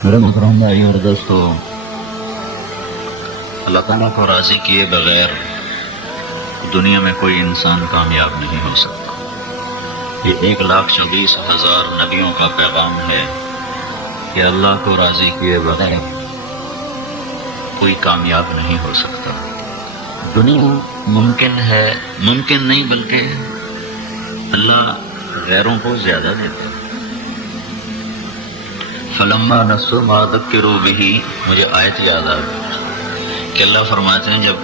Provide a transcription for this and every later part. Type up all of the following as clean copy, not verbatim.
میرے محترم بھائی اور دوستو، اللہ تعالیٰ کو راضی کیے بغیر دنیا میں کوئی انسان کامیاب نہیں ہو سکتا۔ یہ 1,24,000 نبیوں کا پیغام ہے کہ اللہ کو راضی کیے بغیر کوئی کامیاب نہیں ہو سکتا۔ دنیا ممکن ہے، ممکن نہیں بلکہ اللہ غیروں کو زیادہ دیتا ہے۔ فلما نسوا ما ذکروا بہ، مجھے آیت یاد آ گئی کہ اللہ فرماتے ہیں جب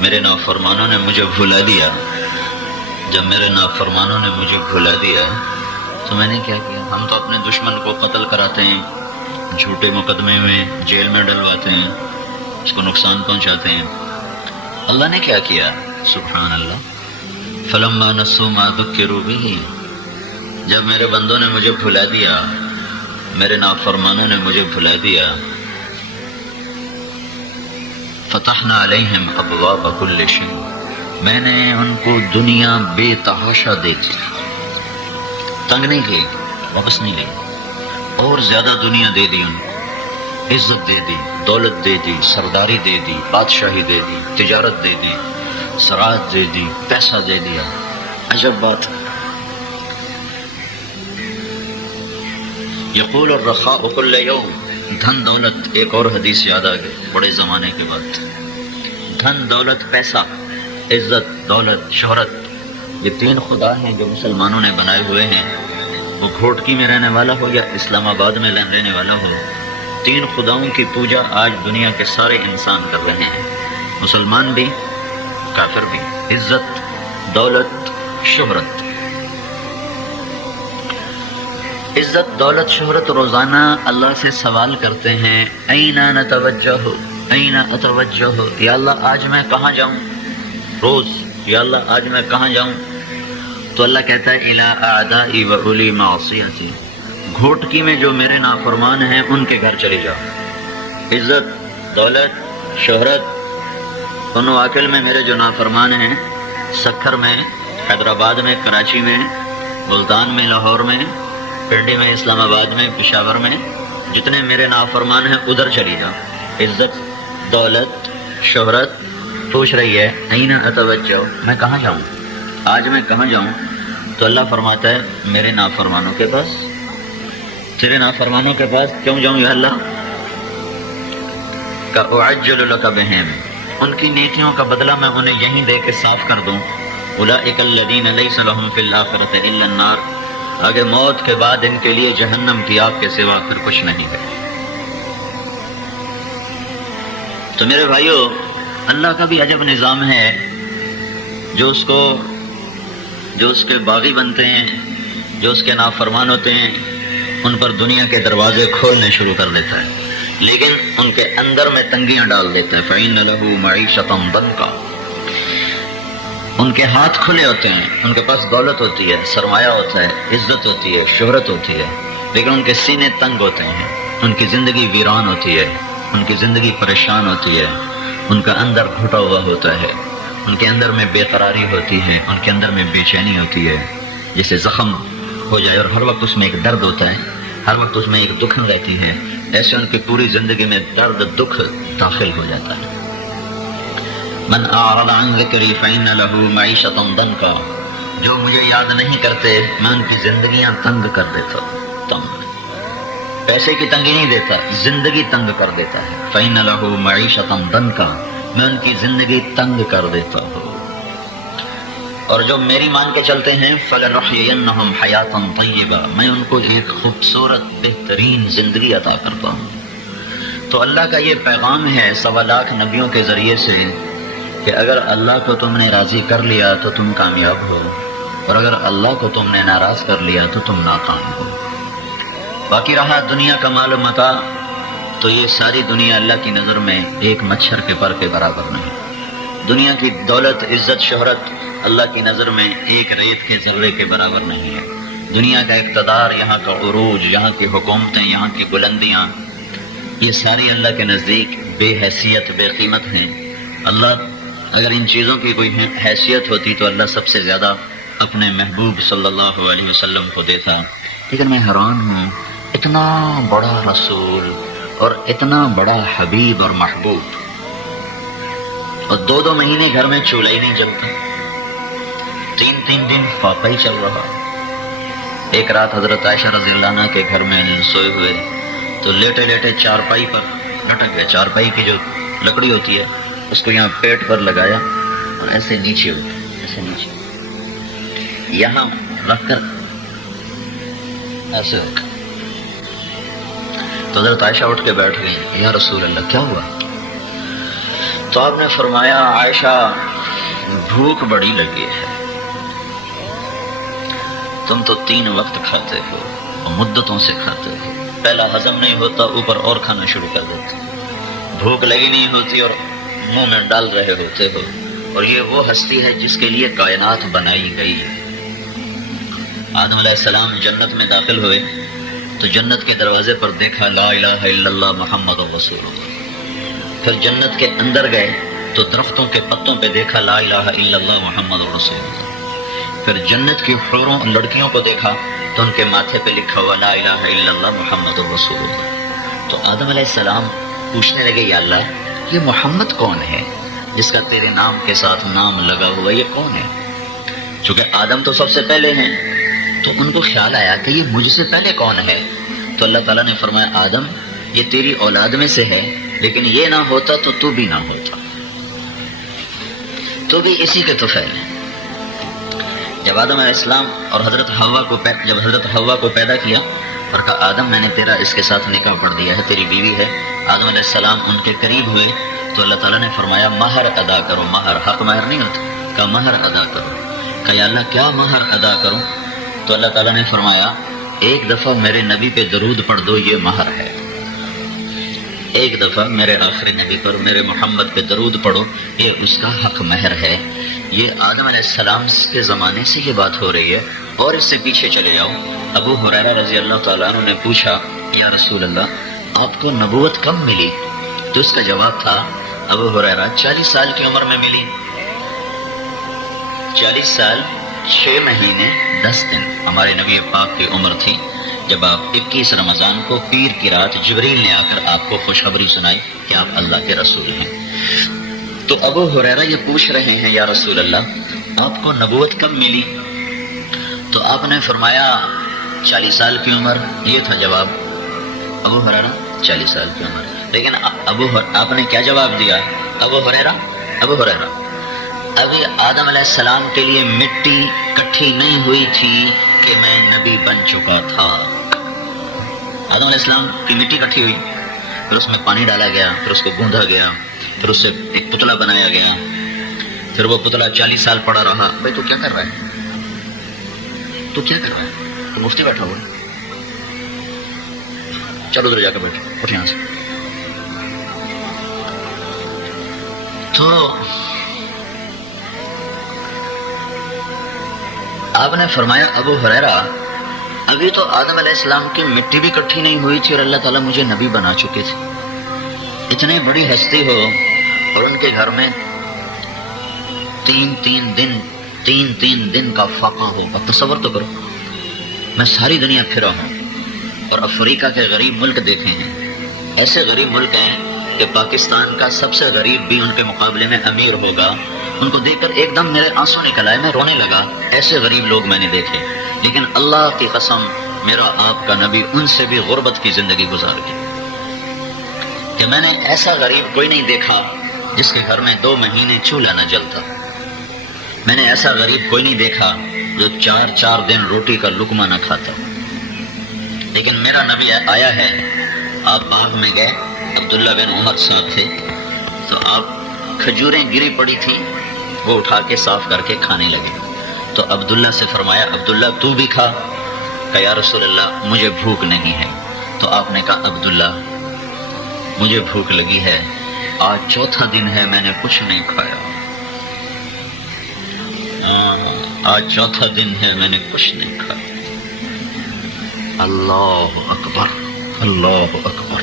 میرے نافرمانوں نے مجھے بھلا دیا، جب میرے نافرمانوں نے مجھے بھلا دیا تو میں نے کیا کیا؟ ہم تو اپنے دشمن کو قتل کراتے ہیں، جھوٹے مقدمے میں جیل میں ڈلواتے ہیں، اس کو نقصان پہنچاتے ہیں۔ اللہ نے کیا کیا؟ سبحان اللہ، فلما نسوا ما ذکروا بہ، جب میرے بندوں نے مجھے بھلا دیا، میرے نافرمانوں نے مجھے بھلا دیا، فتحنا علیہم ابواب کل شیء، میں نے ان کو دنیا بے تحاشا دے دی، تنگ نہیں کی، واپس نہیں لی، اور زیادہ دنیا دے دی، ان کو عزت دے دی، دولت دے دی، سرداری دے دی، بادشاہی دے دی، تجارت دے دی، زراعت دے دی، پیسہ دے دیا۔ عجب بات۔ یقول الرخاء کل یوم، دھن دولت، ایک اور حدیث یاد آ گئی بڑے زمانے کے بعد۔ دھن دولت، پیسہ، عزت، دولت، شہرت، یہ تین خدا ہیں جو مسلمانوں نے بنائے ہوئے ہیں، وہ گھوٹکی میں رہنے والا ہو یا اسلام آباد میں رہنے والا ہو، تین خداؤں کی پوجا آج دنیا کے سارے انسان کر رہے ہیں، مسلمان بھی، کافر بھی۔ عزت، دولت، شہرت، عزت، دولت، شہرت، روزانہ اللہ سے سوال کرتے ہیں اینا نتوجہ، اینا اتوجہ، یا اللہ آج میں کہاں جاؤں؟ روز، یا اللہ آج میں کہاں جاؤں؟ تو اللہ کہتا ہے الی اعدائی و اولی معصیتی، گھوٹکی میں جو میرے نافرمان ہیں ان کے گھر چلی جاؤ۔ عزت، دولت، شہرت، نواکل میں میرے جو نافرمان ہیں، سکھر میں، حیدرآباد میں، کراچی میں، ملتان میں، لاہور میں، پنڈی میں، اسلام آباد میں، پشاور میں، جتنے میرے نافرمان ہیں ادھر چلی جاؤ۔ عزت، دولت، شہرت، پوچھ رہی ہے این اتوجہ، میں کہاں جاؤں؟ آج میں کہاں جاؤں؟ تو اللہ فرماتا ہے میرے نافرمانوں کے پاس، تیرے نافرمانوں کے پاس کیوں جاؤں یا اللہ؟ کہ اعجل لک بہم، ان کی نیکیوں کا بدلہ میں انہیں یہیں دے کے صاف کر دوں۔ اولئک الذین لیس لہم فی الآخرۃ الا النار، آگے موت کے بعد ان کے لیے جہنم کی آگ کے سوا پھر کچھ نہیں ہے۔ تو میرے بھائیو، اللہ کا بھی عجب نظام ہے، جو اس کے باغی بنتے ہیں، جو اس کے نافرمان ہوتے ہیں، ان پر دنیا کے دروازے کھولنے شروع کر دیتا ہے، لیکن ان کے اندر میں تنگیاں ڈال دیتا ہے۔ فَإِنَّ لَهُ مَعِيشَةً ضَنْكًا، ان کے ہاتھ کھلے ہوتے ہیں، ان کے پاس دولت ہوتی ہے، سرمایہ ہوتا ہے، عزت ہوتی ہے، شہرت ہوتی ہے، لیکن ان کے سینے تنگ ہوتے ہیں، ان کی زندگی ویران ہوتی ہے، ان کی زندگی پریشان ہوتی ہے، ان کا اندر گھٹا ہوا ہوتا ہے، ان کے اندر میں بے قراری ہوتی ہے، ان کے اندر میں بے چینی ہوتی ہے، جیسے زخم ہو جائے اور ہر وقت اس میں ایک درد ہوتا ہے، ہر وقت اس میں ایک دکھ رہتی ہے، ایسے ان کی پوری زندگی میں درد، دکھ داخل ہو جاتا ہے۔ من اعرض عن ذکری فإن له معیشۃ ضنکا، جو مجھے یاد نہیں کرتے میں ان کی زندگیاں تنگ کر دیتا ہوں، تنگ، پیسے کی تنگی نہیں دیتا، زندگی تنگ کر دیتا ہے۔ فإن له معیشۃ ضنکا، میں ان کی زندگی تنگ کر دیتا ہوں۔ اور جو میری مان کے چلتے ہیں فلنحیینہم حیاۃ طیبہ، میں ان کو ایک خوبصورت بہترین زندگی عطا کرتا ہوں۔ تو اللہ کا یہ پیغام ہے 1.25 لاکھ نبیوں کے ذریعے سے کہ اگر اللہ کو تم نے راضی کر لیا تو تم کامیاب ہو، اور اگر اللہ کو تم نے ناراض کر لیا تو تم ناکام ہو۔ باقی رہا دنیا کا مال و متاع، تو یہ ساری دنیا اللہ کی نظر میں ایک مچھر کے پر کے برابر نہیں۔ دنیا کی دولت، عزت، شہرت اللہ کی نظر میں ایک ریت کے ذرے کے برابر نہیں ہے۔ دنیا کا اقتدار، یہاں کا عروج، یہاں کی حکومتیں، یہاں کی بلندیاں، یہ ساری اللہ کے نزدیک بے حیثیت، بے قیمت ہیں۔ اللہ اگر ان چیزوں کی کوئی حیثیت ہوتی تو اللہ سب سے زیادہ اپنے محبوب صلی اللہ علیہ وسلم کو دیتا، لیکن میں حیران ہوں اتنا بڑا رسول اور اتنا بڑا حبیب اور محبوب، اور 2 مہینے گھر میں چولہا ہی نہیں جلتا، 3 دن فاقہ ہی چل رہا۔ ایک رات حضرت عائشہ رضی اللہ عنہ کے گھر میں سوئے ہوئے تو لیٹے لیٹے چارپائی پر لٹک گئے۔ چارپائی کی جو لکڑی ہوتی ہے اس کو یہاں پیٹ پر لگایا اور ایسے نیچے ہوتا، ایسے نیچے یہاں رکھ کر ایسے ہوتا۔ تو حضرت عائشہ اٹھ کے بیٹھ گئی، یا رسول اللہ کیا ہوا؟ تو آپ نے فرمایا عائشہ بھوک بڑی لگی ہے، تم تو 3 وقت کھاتے ہو اور مدتوں سے کھاتے ہو، پہلا ہضم نہیں ہوتا اوپر اور کھانا شروع کر دیتے، بھوک لگی نہیں ہوتی اور منہ میں ڈال رہے ہوتے ہو، اور یہ وہ ہستی ہے جس کے لیے کائنات بنائی گئی ہے۔ آدم علیہ السلام جنت میں داخل ہوئے تو جنت کے دروازے پر دیکھا لا الہ الا اللہ محمد رسول اللہ، پھر جنت کے اندر گئے تو درختوں کے پتوں پہ دیکھا لا الہ الا اللہ محمد رسول اللہ، پھر جنت کی حوروں اور لڑکیوں کو دیکھا تو ان کے ماتھے پہ لکھا ہوا لا الہ الا اللہ محمد رسول اللہ۔ تو آدم علیہ السلام پوچھنے لگے یا اللہ یہ محمد کون ہے جس کا تیرے نام کے ساتھ نام لگا ہوا، یہ کون ہے؟ چونکہ آدم تو سب سے پہلے ہیں تو ان کو خیال آیا کہ یہ مجھ سے پہلے کون ہے، تو اللہ تعالیٰ نے فرمایا آدم یہ تیری اولاد میں سے ہے، لیکن یہ نہ ہوتا تو تو بھی نہ ہوتا، تو بھی اسی کے طفیل ہے۔ جب آدم علیہ السلام اور حضرت حوا کو پیدا کیا اور کہا آدم میں نے تیرا اس کے ساتھ نکاح پڑھ دیا ہے، تیری بیوی ہے، آدم علیہ السلام ان کے قریب ہوئے تو اللہ تعالیٰ نے فرمایا مہر ادا کرو، مہر حق مہر نہیں ہوتا، کہا مہر ادا کرو، کہا یا اللہ کیا مہر ادا کروں؟ تو اللہ تعالیٰ نے فرمایا 1 دفعہ میرے نبی پہ درود پڑھ دو، یہ مہر ہے، 1 دفعہ میرے آخری نبی پر میرے محمد پہ درود پڑھو، یہ اس کا حق مہر ہے۔ یہ آدم علیہ السلام کے زمانے سے یہ بات ہو رہی ہے، اور اس سے پیچھے چلے جاؤ، ابو ہریرہ رضی اللہ تعالیٰ عنہ نے پوچھا یا رسول اللہ آپ کو نبوت کب ملی؟ تو اس کا جواب تھا ابو ہریرہ 40 سال کی عمر میں ملی، 40 سال 6 مہینے 10 دن ہمارے نبی پاک کی عمر تھی جب آپ 21 رمضان کو پیر کی رات جبریل نے آ کر آپ کو خوشخبری سنائی کہ آپ اللہ کے رسول ہیں۔ تو ابو ہریرہ یہ پوچھ رہے ہیں یا رسول اللہ آپ کو نبوت کب ملی؟ تو آپ نے فرمایا 40 سال کی عمر، یہ تھا جواب ابو ہریرہ 40 سال کی عمر۔ لیکن آپ نے کیا جواب دیا؟ ابو ہریرہ ابھی آدم علیہ السلام کے لیے مٹی کٹھی نہیں ہوئی تھی کہ میں نبی بن چکا تھا۔ آدم علیہ السلام کی مٹی کٹھی ہوئی، پھر اس میں پانی ڈالا گیا، پھر اس کو گوندھا گیا، پھر اس سے ایک پتلا بنایا گیا، پھر وہ پتلا 40 سال پڑا رہا۔ بھائی تو کیا کر رہا ہے؟ تو مفتی بیٹھا ہوا ہے، چلو ادھر جا کے بیٹھ، اٹھ یہاں سے۔ تو آپ نے فرمایا ابو ہریرہ ابھی تو آدم علیہ السلام کی مٹی بھی کٹھی نہیں ہوئی تھی اور اللہ تعالیٰ مجھے نبی بنا چکے تھے۔ اتنی بڑی ہستی ہو اور ان کے گھر میں 3 دن کا فاقہ ہو، اب تصور تو کرو، میں ساری دنیا پھرا ہوں اور افریقہ کے غریب ملک دیکھے ہیں، ایسے غریب ملک ہیں کہ پاکستان کا سب سے غریب بھی ان کے مقابلے میں امیر ہوگا، ان کو دیکھ کر ایک دم میرے آنسو نکل آئے، میں رونے لگا، ایسے غریب لوگ میں نے دیکھے، لیکن اللہ کی قسم میرا آپ کا نبی ان سے بھی غربت کی زندگی گزار گیا کہ میں نے ایسا غریب کوئی نہیں دیکھا جس کے گھر میں 2 مہینے چولہا نہ جلتا، میں نے ایسا غریب کوئی نہیں دیکھا جو 4 دن روٹی کا لقمہ نہ کھاتا، لیکن میرا نبی آیا ہے۔ آپ باغ میں گئے، عبداللہ بن عمر صاحب تھے، تو آپ کھجوریں گری پڑی تھی وہ اٹھا کے صاف کر کے کھانے لگے، تو عبداللہ سے فرمایا عبداللہ تو بھی کھا، کہ یا رسول اللہ مجھے بھوک نہیں ہے، تو آپ نے کہا عبداللہ مجھے بھوک لگی ہے، آج 4تھا دن ہے میں نے کچھ نہیں کھایا، آج 4تھا دن ہے میں نے کچھ نہیں کھایا۔ اللہ اکبر، اللہ اکبر۔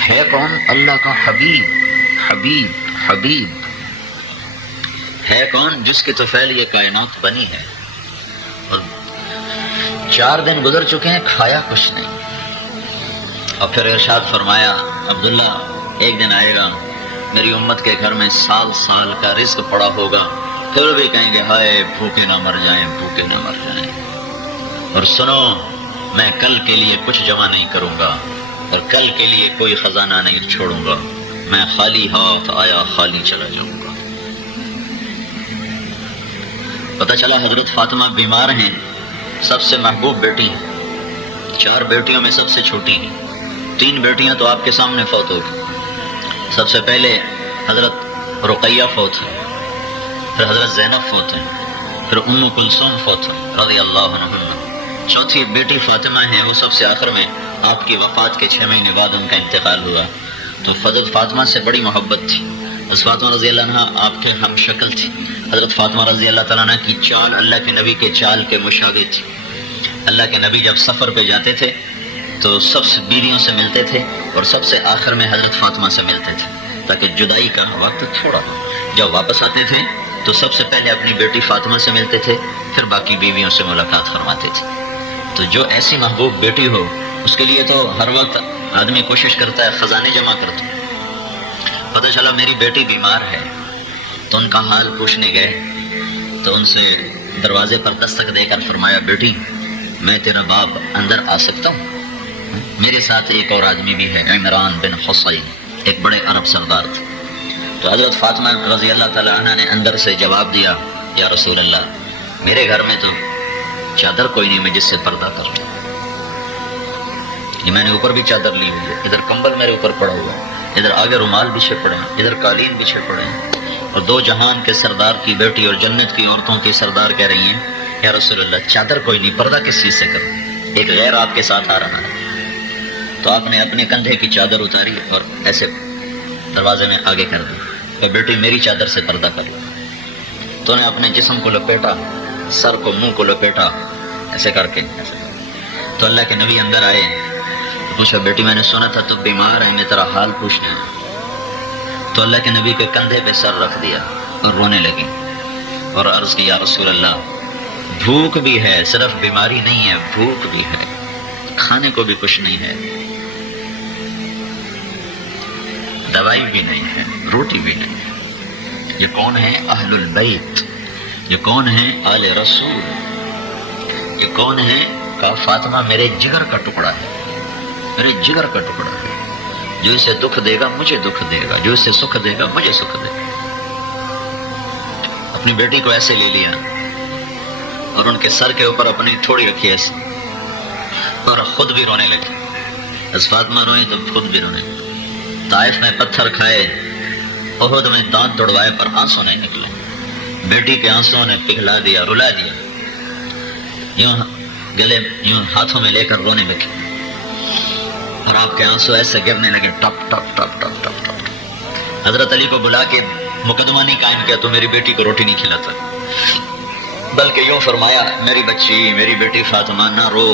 ہے کون؟ اللہ کا حبیب ہے کون؟ جس کے طفیل یہ کائنات بنی ہے، اور 4 دن گزر چکے ہیں، کھایا کچھ نہیں. اور پھر ارشاد فرمایا عبداللہ ایک دن آئے گا میری امت کے گھر میں سال سال کا رزق پڑا ہوگا، پھر بھی کہیں گے ہائے بھوکے نہ مر جائیں، بھوکے نہ مر جائیں. اور سنو میں کل کے لیے کچھ جمع نہیں کروں گا اور کل کے لیے کوئی خزانہ نہیں چھوڑوں گا، میں خالی ہاتھ آیا خالی چلا جاؤں گا. پتہ چلا حضرت فاطمہ بیمار ہیں، سب سے محبوب بیٹی ہیں، 4 بیٹیوں میں سب سے چھوٹی ہیں. 3 بیٹیاں تو آپ کے سامنے فوت ہو گئی. سب سے پہلے حضرت رقیہ فوت ہیں، پھر حضرت زینب فوت ہیں، پھر ام کلثوم فوت ہیں رضی اللہ عنہن. چوتھی بیٹی فاطمہ ہیں، وہ سب سے آخر میں آپ کی وفات کے 6 مہینے بعد ان کا انتقال ہوا. تو حضرت فاطمہ سے بڑی محبت تھی. اس فاطمہ رضی اللہ عنہ آپ کے ہم شکل تھی. حضرت فاطمہ رضی اللہ تعالیٰ عنہ کی چال اللہ کے نبی کے چال کے مشابہ تھی. اللہ کے نبی جب سفر پہ جاتے تھے تو سب سے بیویوں سے ملتے تھے اور سب سے آخر میں حضرت فاطمہ سے ملتے تھے تاکہ جدائی کا وقت تھوڑا ہو. جب واپس آتے تھے تو سب سے پہلے اپنی بیٹی فاطمہ سے ملتے تھے، پھر باقی بیویوں سے ملاقات فرماتے تھے. تو جو ایسی محبوب بیٹی ہو اس کے لیے تو ہر وقت آدمی کوشش کرتا ہے خزانے جمع کرتا ہے. پتہ چلا میری بیٹی بیمار ہے تو ان کا حال پوچھنے گئے تو ان سے دروازے پر دستک دے کر فرمایا بیٹی میں تیرا باپ اندر آ سکتا ہوں؟ میرے ساتھ ایک اور آدمی بھی ہے، عمران بن حصین، ایک بڑے عرب سردار تھے. تو حضرت فاطمہ رضی اللہ تعالی عنہ نے اندر سے جواب دیا یا رسول اللہ میرے گھر میں تو چادر کوئی نہیں میں جس سے پردہ کر لوں. یہ میں نے اوپر بھی چادر لی ہوئی ہے، ادھر کمبل میرے اوپر پڑا ہوا ہے، ادھر آگے رومال بچھے پڑے ہیں، ادھر قالین بچھے پڑے ہیں. اور 2 جہان کے سردار کی بیٹی اور جنت کی عورتوں کی سردار کہہ رہی ہیں یا رسول اللہ چادر کوئی نہیں، پردہ کس چیز سے کروں؟ ایک غیر آپ کے ساتھ آ رہا ہے. تو آپ نے اپنے کندھے کی چادر اتاری اور ایسے دروازے میں آگے کر دی کہ بیٹی میری چادر سے پردہ کر لو. تو نے اپنے جسم کو لپیٹا، سر کو منہ کو لپیٹا ایسے کر کے ایسے. تو اللہ کے نبی اندر آئے تو پوچھا بیٹی میں نے سنا تھا تو بیمار ہے، میں تیرا حال پوچھنے آیا. تو اللہ کے نبی کے کندھے پہ سر رکھ دیا اور رونے لگی اور عرض کی یا رسول اللہ بھوک بھی ہے، صرف بیماری نہیں ہے، بھوک بھی ہے، کھانے کو بھی کچھ نہیں ہے، دوائی بھی نہیں ہے، روٹی بھی نہیں ہے. یہ کون ہے؟ اہل البیت. یہ کون ہے؟ آل رسول. یہ کون ہے؟ کہا فاطمہ میرے جگر کا ٹکڑا ہے، میرے جگر کا ٹکڑا ہے. جو اسے دکھ دے گا مجھے دکھ دے گا، جو اسے سکھ دے گا مجھے سکھ دے گا. اپنی بیٹی کو ایسے لے لیا اور ان کے سر کے اوپر اپنی تھوڑی رکھی ایسے اور خود بھی رونے لگی. اس فاطمہ روئی تو خود بھی رونے لگی. طائف میں پتھر کھائے، احد میں دانت توڑوائے پر آنسو نہیں نکلے. بیٹی کے آنسوں نے پگھلا دیا، رلا دیا. یوں گلے یوں ہاتھوں میں لے کر رونے لگی اور آپ کے آنسو ایسے گرنے لگے ٹپ ٹپ ٹپ ٹپ ٹپ ٹپ. حضرت علی کو بلا کے مقدمہ نہیں قائم کیا تو میری بیٹی کو روٹی نہیں کھلاتا، بلکہ یوں فرمایا میری بچی، میری بیٹی فاطمہ نہ رو،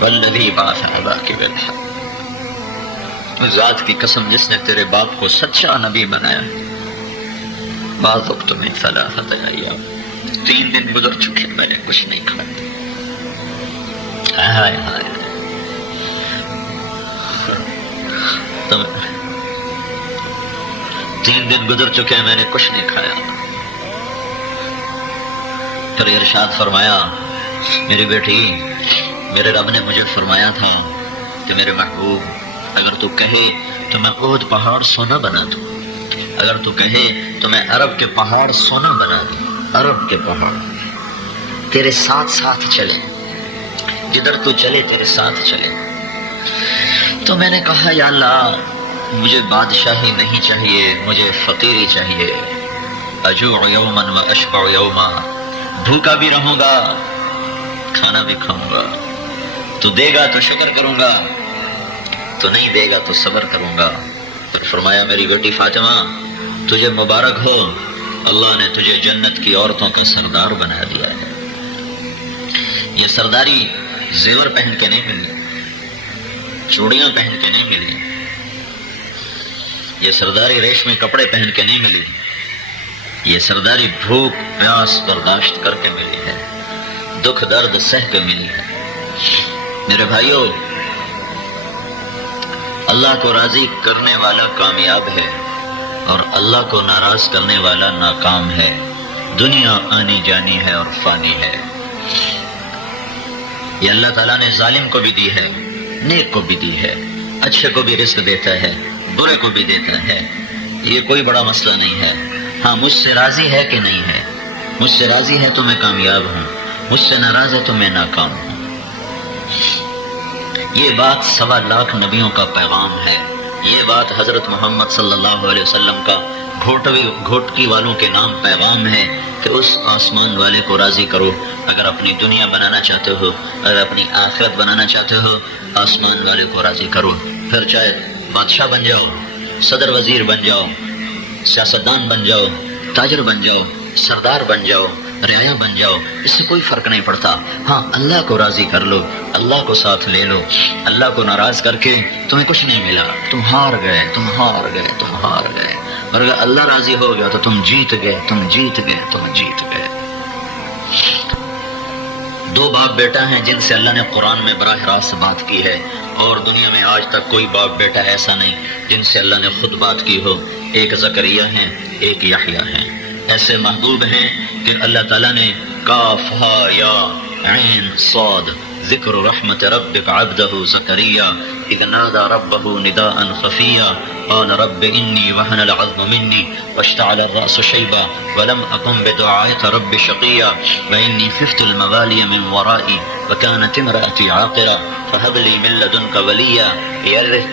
والذی بعث اباک بالحق، اس ذات کی قسم جس نے تیرے باپ کو سچا نبی بنایا. ما ذقت من 3 ایام، 3 دن گزر چکے میں نے کچھ نہیں کھایا. ہائے ہائے تم 3 دن گزر چکے میں نے کچھ نہیں کھایا. پھر ارشاد فرمایا میری بیٹی میرے رب نے مجھے فرمایا تھا کہ میرے محبوب اگر تو کہے تو میں احد پہاڑ سونا بنا دوں، اگر تو کہے تو میں عرب کے پہاڑ سونا بنا دوں. عرب کے پہاڑ تیرے ساتھ ساتھ چلے، جدھر تو چلے تیرے ساتھ چلے. تو میں نے کہا یا اللہ مجھے بادشاہی نہیں چاہیے، مجھے فقیری چاہیے. اجوع یوما و اشبع یوما، بھوکا بھی رہوں گا کھانا بھی کھاؤں گا. تو دے گا تو شکر کروں گا، تو نہیں دے گا تو صبر کروں گا. پھر فرمایا میری بیٹی فاطمہ تجھے مبارک ہو، اللہ نے تجھے جنت کی عورتوں کا سردار بنا دیا ہے. یہ سرداری زیور پہن کے نہیں ملی، چوڑیاں پہن کے نہیں ملی، یہ سرداری ریشمی کپڑے پہن کے نہیں ملی، یہ سرداری بھوک پیاس برداشت کر کے ملی ہے. دکھ درد سہ کے ملی ہے۔ میرے بھائیوں، اللہ کو راضی کرنے والا کامیاب ہے اور اللہ کو ناراض کرنے والا ناکام ہے۔ دنیا آنی جانی ہے اور فانی ہے۔ یہ اللہ تعالیٰ نے ظالم کو بھی دی ہے، نیک کو بھی دی ہے، اچھے کو بھی رزق دیتا ہے، برے کو بھی دیتا ہے۔ یہ کوئی بڑا مسئلہ نہیں ہے۔ ہاں، مجھ سے راضی ہے کہ نہیں ہے؟ مجھ سے راضی ہے تو میں کامیاب ہوں، مجھ سے ناراض ہے تو میں ناکام ہوں۔ یہ بات 1.25 لاکھ نبیوں کا پیغام ہے۔ یہ بات حضرت محمد صلی اللہ علیہ وسلم کا گھوٹکی والوں کے نام پیغام ہے کہ اس آسمان والے کو راضی کرو۔ اگر اپنی دنیا بنانا چاہتے ہو، اگر اپنی آخرت بنانا چاہتے ہو، آسمان والے کو راضی کرو۔ پھر چاہے بادشاہ بن جاؤ، صدر وزیر بن جاؤ، سیاستدان بن جاؤ، تاجر بن جاؤ، سردار بن جاؤ، رعایا بن جاؤ، اس سے کوئی فرق نہیں پڑتا۔ ہاں، اللہ کو راضی کر لو، اللہ کو ساتھ لے لو۔ اللہ کو ناراض کر کے تمہیں کچھ نہیں ملا، تم ہار گئے، تم ہار گئے، تم ہار گئے۔ اور اگر اللہ راضی ہو گیا تو تم جیت گئے، تم جیت گئے، تم جیت گئے۔ 2 باپ بیٹا ہیں جن سے اللہ نے قرآن میں براہ راست بات کی ہے، اور دنیا میں آج تک کوئی باپ بیٹا ایسا نہیں جن سے اللہ نے خود بات کی ہو۔ ایک زکریا ہے، ایک یحییٰ ہے۔ ایسے محبوب ہیں کہ اللہ تعالیٰ نے کاف ہا یا عین صاد ذکر رحمت ربک عبدہ زکریا اذ نادى ربه نداء خفیا قال رب انی وهن العظم منی واشتعل الرأس شیبا ولم اکن بدعائک رب شقیا وانی خفت الموالی من ورائي وكانت امرأتي عاقرا فهب لي من لدنك وليا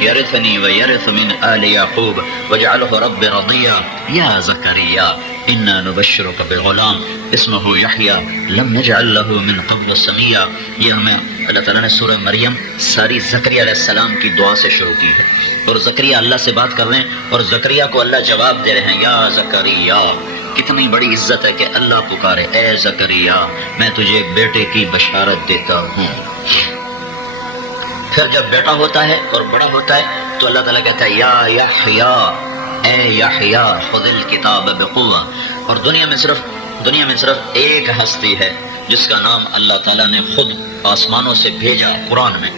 يرثني ويرث من آل يعقوب واجعله رب رضيا يا زكريا إنا نبشرك بغلام اسمه يحيى لم نجعل له من قبل سميا۔ یہ ہمیں اللہ تعالیٰ نے سورہ مریم ساری زکریا علیہ السلام کی دعا سے شروع کی ہے، اور زکریا اللہ سے بات کر رہے ہیں اور زکریا کو اللہ جواب دے رہے ہیں، یا زکریا۔ کتنی بڑی عزت ہے کہ اللہ پکارے، اے زکریا میں تجھے ایک بیٹے کی بشارت دیتا ہوں۔ پھر جب بیٹا ہوتا ہے اور بڑا ہوتا ہے تو اللہ تعالیٰ کہتا ہے یا یحییٰ، اے یحییٰ خذ الکتاب بقوہ۔ اور دنیا میں صرف ایک ہستی ہے جس کا نام اللہ تعالیٰ نے خود آسمانوں سے بھیجا قرآن میں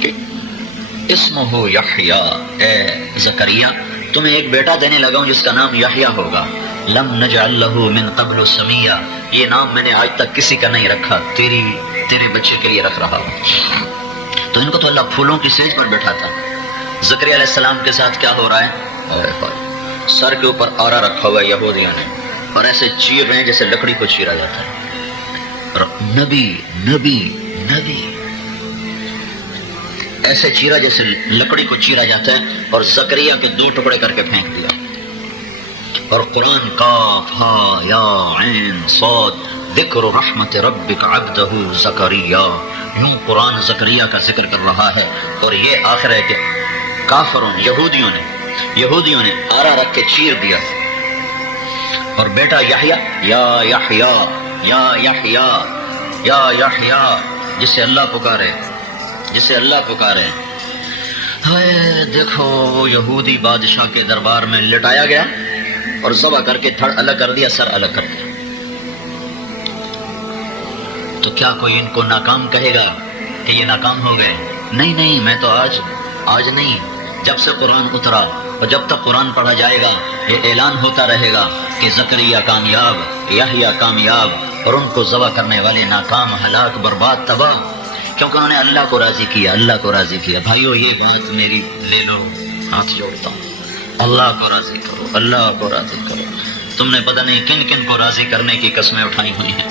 کہ اسمہ یحییٰ، اے زکریا تمہیں ایک بیٹا دینے لگا ہوں جس کا نام یحییٰ ہوگا۔ لم نجعل له من قبل سمیا، یہ نام میں نے آج تک کسی کا نہیں رکھا، تیرے بچے کے لیے رکھ رہا ہوں۔ تو ان کو تو اللہ پھولوں کی سیج پر بیٹھا تھا۔ زکریا علیہ السلام کے ساتھ کیا ہو رہا ہے؟ سر کے اوپر آرا رکھا ہوا ہے یہودیوں نے، اور ایسے چیر رہے ہیں جیسے لکڑی کو چیرا جاتا ہے۔ اور نبی نبی نبی ایسے چیرا جیسے لکڑی کو چیرا جاتا ہے، اور زکریا کے 2 ٹکڑے کر کے پھینک دیا۔ اور قرآن کاف ہا یا عین صاد ذکر رحمت ربک عبدہ زکریا، یوں قرآن زکریا کا ذکر کر رہا ہے۔ اور یہ آخر ہے کہ کافروں یہودیوں نے آرا رکھ کے چیر دیا، اور بیٹا یحییٰ یا یحییٰ یا یحییٰ یا یحییٰ، جسے اللہ پکارے۔ ہائے دیکھو، وہ یہودی بادشاہ کے دربار میں لٹایا گیا اور ذبح کر کے دھڑ الگ کر دیا، سر الگ کر دیا۔ تو کیا کوئی ان کو ناکام کہے گا کہ یہ ناکام ہو گئے؟ نہیں، میں تو آج نہیں، جب سے قرآن اترا اور جب تک قرآن پڑھا جائے گا یہ اعلان ہوتا رہے گا کہ زکریا کامیاب، یحییٰ کامیاب، اور ان کو ذبح کرنے والے ناکام، ہلاک، برباد، تباہ، کیونکہ انہوں نے اللہ کو راضی کیا۔ بھائیو یہ بات میری لے لو، ہاتھ جوڑتا ہوں، اللہ کو راضی کرو، اللہ کو راضی کرو۔ تم نے پتہ نہیں کن کن کو راضی کرنے کی قسمیں اٹھائی ہوئی ہیں،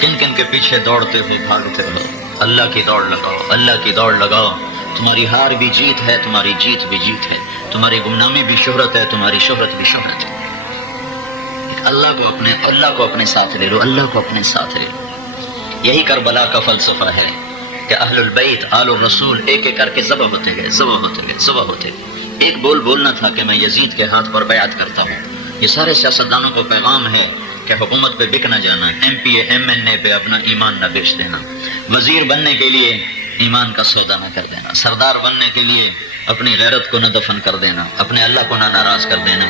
کن کن کے پیچھے دوڑتے ہو، بھاگتے ہو۔ اللہ کی دوڑ لگاؤ، اللہ کی دوڑ لگاؤ۔ تمہاری ہار بھی جیت ہے، تمہاری جیت بھی جیت ہے، تمہاری گمنامی بھی شہرت ہے، تمہاری شہرت بھی شہرت ہے۔ اللہ کو اپنے ساتھ لے لو، اللہ کو اپنے ساتھ لے لو۔ یہی کربلا کا فلسفہ ہے کہ اہل البیت، آل الرسول ایک ایک کر کے ذبح ہوتے گئے۔ ایک بولنا تھا کہ میں یزید کے ہاتھ پر بیعت کرتا ہوں۔ یہ سارے سیاستدانوں کو پیغام ہے کہ حکومت پہ بک نہ جانا، M P A M N A پہ اپنا ایمان نہ بیچ دینا، وزیر بننے کے لیے ایمان کا سودا نہ کر دینا، سردار بننے کے لیے اپنی غیرت کو نہ دفن کر دینا، اپنے اللہ کو نہ ناراض کر دینا۔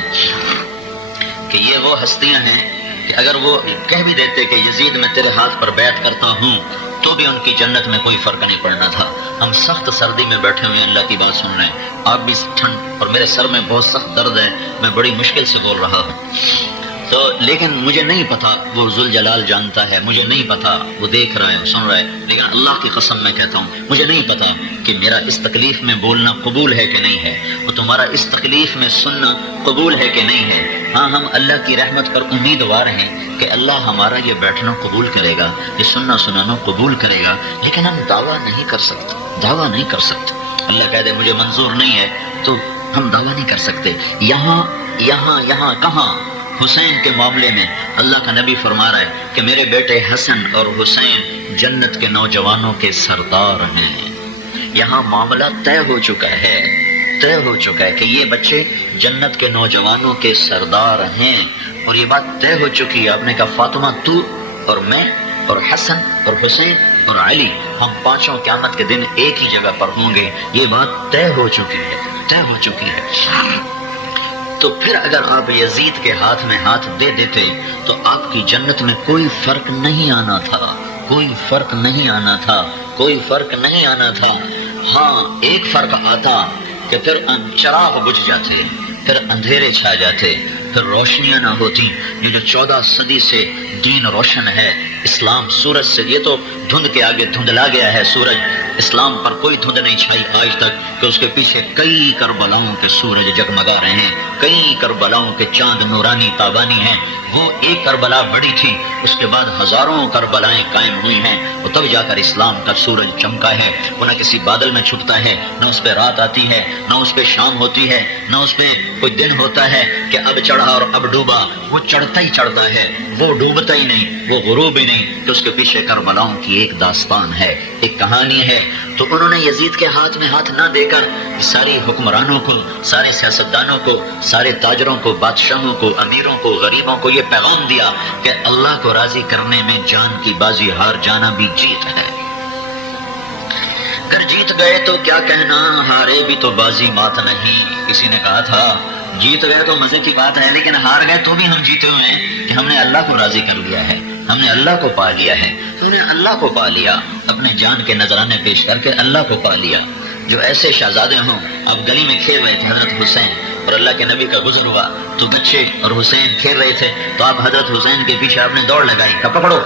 کہ یہ وہ ہستیاں ہیں کہ اگر وہ کہہ بھی دیتے کہ یزید میں تیرے ہاتھ پر بیعت کرتا ہوں تو بھی ان کی جنت میں کوئی فرق نہیں پڑنا تھا. ہم سخت سردی میں بیٹھے ہوئے اللہ کی بات سن رہے ہیں, آپ بھی ٹھنڈ, اور میرے سر میں بہت سخت درد ہے, میں بڑی مشکل سے بول رہا ہوں. تو لیکن مجھے نہیں پتا, وہ ذوالجلال جانتا ہے, مجھے نہیں پتا, وہ دیکھ رہا ہے, سن رہا ہے, لیکن اللہ کی قسم میں کہتا ہوں مجھے نہیں پتا کہ میرا اس تکلیف میں بولنا قبول ہے کہ نہیں ہے, وہ تمہارا اس تکلیف میں سننا قبول ہے کہ نہیں ہے. ہاں, ہم اللہ کی رحمت پر امیدوار ہیں کہ اللہ ہمارا یہ بیٹھنا قبول کرے گا, یہ سننا سنانا قبول کرے گا, لیکن ہم دعویٰ نہیں کر سکتے, دعویٰ نہیں کر سکتے. اللہ کہہ دے مجھے منظور نہیں ہے تو ہم دعویٰ نہیں کر سکتے. یہاں کہاں حسین کے معاملے میں اللہ کا نبی فرما رہا ہے کہ میرے بیٹے حسن اور حسین جنت کے نوجوانوں کے سردار ہیں. یہاں معاملہ طے ہو چکا ہے کہ یہ بچے جنت کے نوجوانوں کے سردار ہیں, اور یہ بات طے ہو چکی ہے. آپ نے کہا فاطمہ تو اور میں اور حسن اور حسین اور علی, ہم پانچوں قیامت کے دن ایک ہی جگہ پر ہوں گے. یہ بات طے ہو چکی ہے. تو پھر اگر آپ یزید کے ہاتھ میں ہاتھ دے دیتے تو آپ کی جنت میں کوئی فرق نہیں آنا تھا. ہاں, ایک فرق آتا کہ پھر چراغ بجھ جاتے, پھر اندھیرے چھا جاتے, پھر روشنیاں نہ ہوتی. یہ جو 14 صدی سے دین روشن ہے, اسلام سورج سے, یہ تو دھند کے آگے دھندلا گیا ہے سورج, اسلام پر کوئی دھند نہیں چھائی آج تک کہ اس کے پیچھے کئی کربلاؤں کے سورج جگمگا رہے ہیں, کئی کربلاؤں کے چاند نورانی تابانی ہیں. وہ ایک کربلا بڑی تھی, اس کے بعد ہزاروں کربلائیں قائم ہوئی ہیں, وہ تب جا کر اسلام کا سورج چمکا ہے. وہ نہ کسی بادل میں چھپتا ہے, نہ اس پہ رات آتی ہے, نہ اس پہ شام ہوتی ہے, نہ اس پہ کوئی دن ہوتا ہے کہ اب چڑھا اور اب ڈوبا. وہ چڑھتا ہی چڑھتا ہے, وہ ڈوبتا ہی نہیں, وہ غروب ہی نہیں. کہ اس کے پیچھے کربلاؤں کی ایک داستان ہے, ایک کہانی ہے. تو انہوں نے یزید کے ہاتھ میں ہاتھ نہ دے کر ساری حکمرانوں کو, سارے سیاستدانوں کو, سارے تاجروں کو, بادشاہوں کو, امیروں کو, غریبوں کو یہ پیغام دیا کہ اللہ کو راضی کرنے میں جان کی بازی ہار جانا بھی جیت ہے. اگر جیت گئے تو کیا کہنا, ہارے بھی تو بازی مات نہیں. کسی نے کہا تھا جیت گئے تو مزے کی بات ہے, لیکن ہار گئے تو بھی ہم جیتے ہوئے ہیں کہ ہم نے اللہ کو راضی کر لیا ہے, ہم نے اللہ کو پا لیا ہے. تو نے اللہ کو پا لیا, اپنے جان کے نذرانے پیش کر کے اللہ کو پا لیا. جو ایسے شہزادے ہوں, اب گلی میں کھیل رہے تھے حضرت حسین اور اللہ کے نبی کا گزر ہوا, تو بچے اور حسین کھیل رہے تھے, تو آپ حضرت حسین کے پیچھے آپ نے دوڑ لگائی کہ پکڑو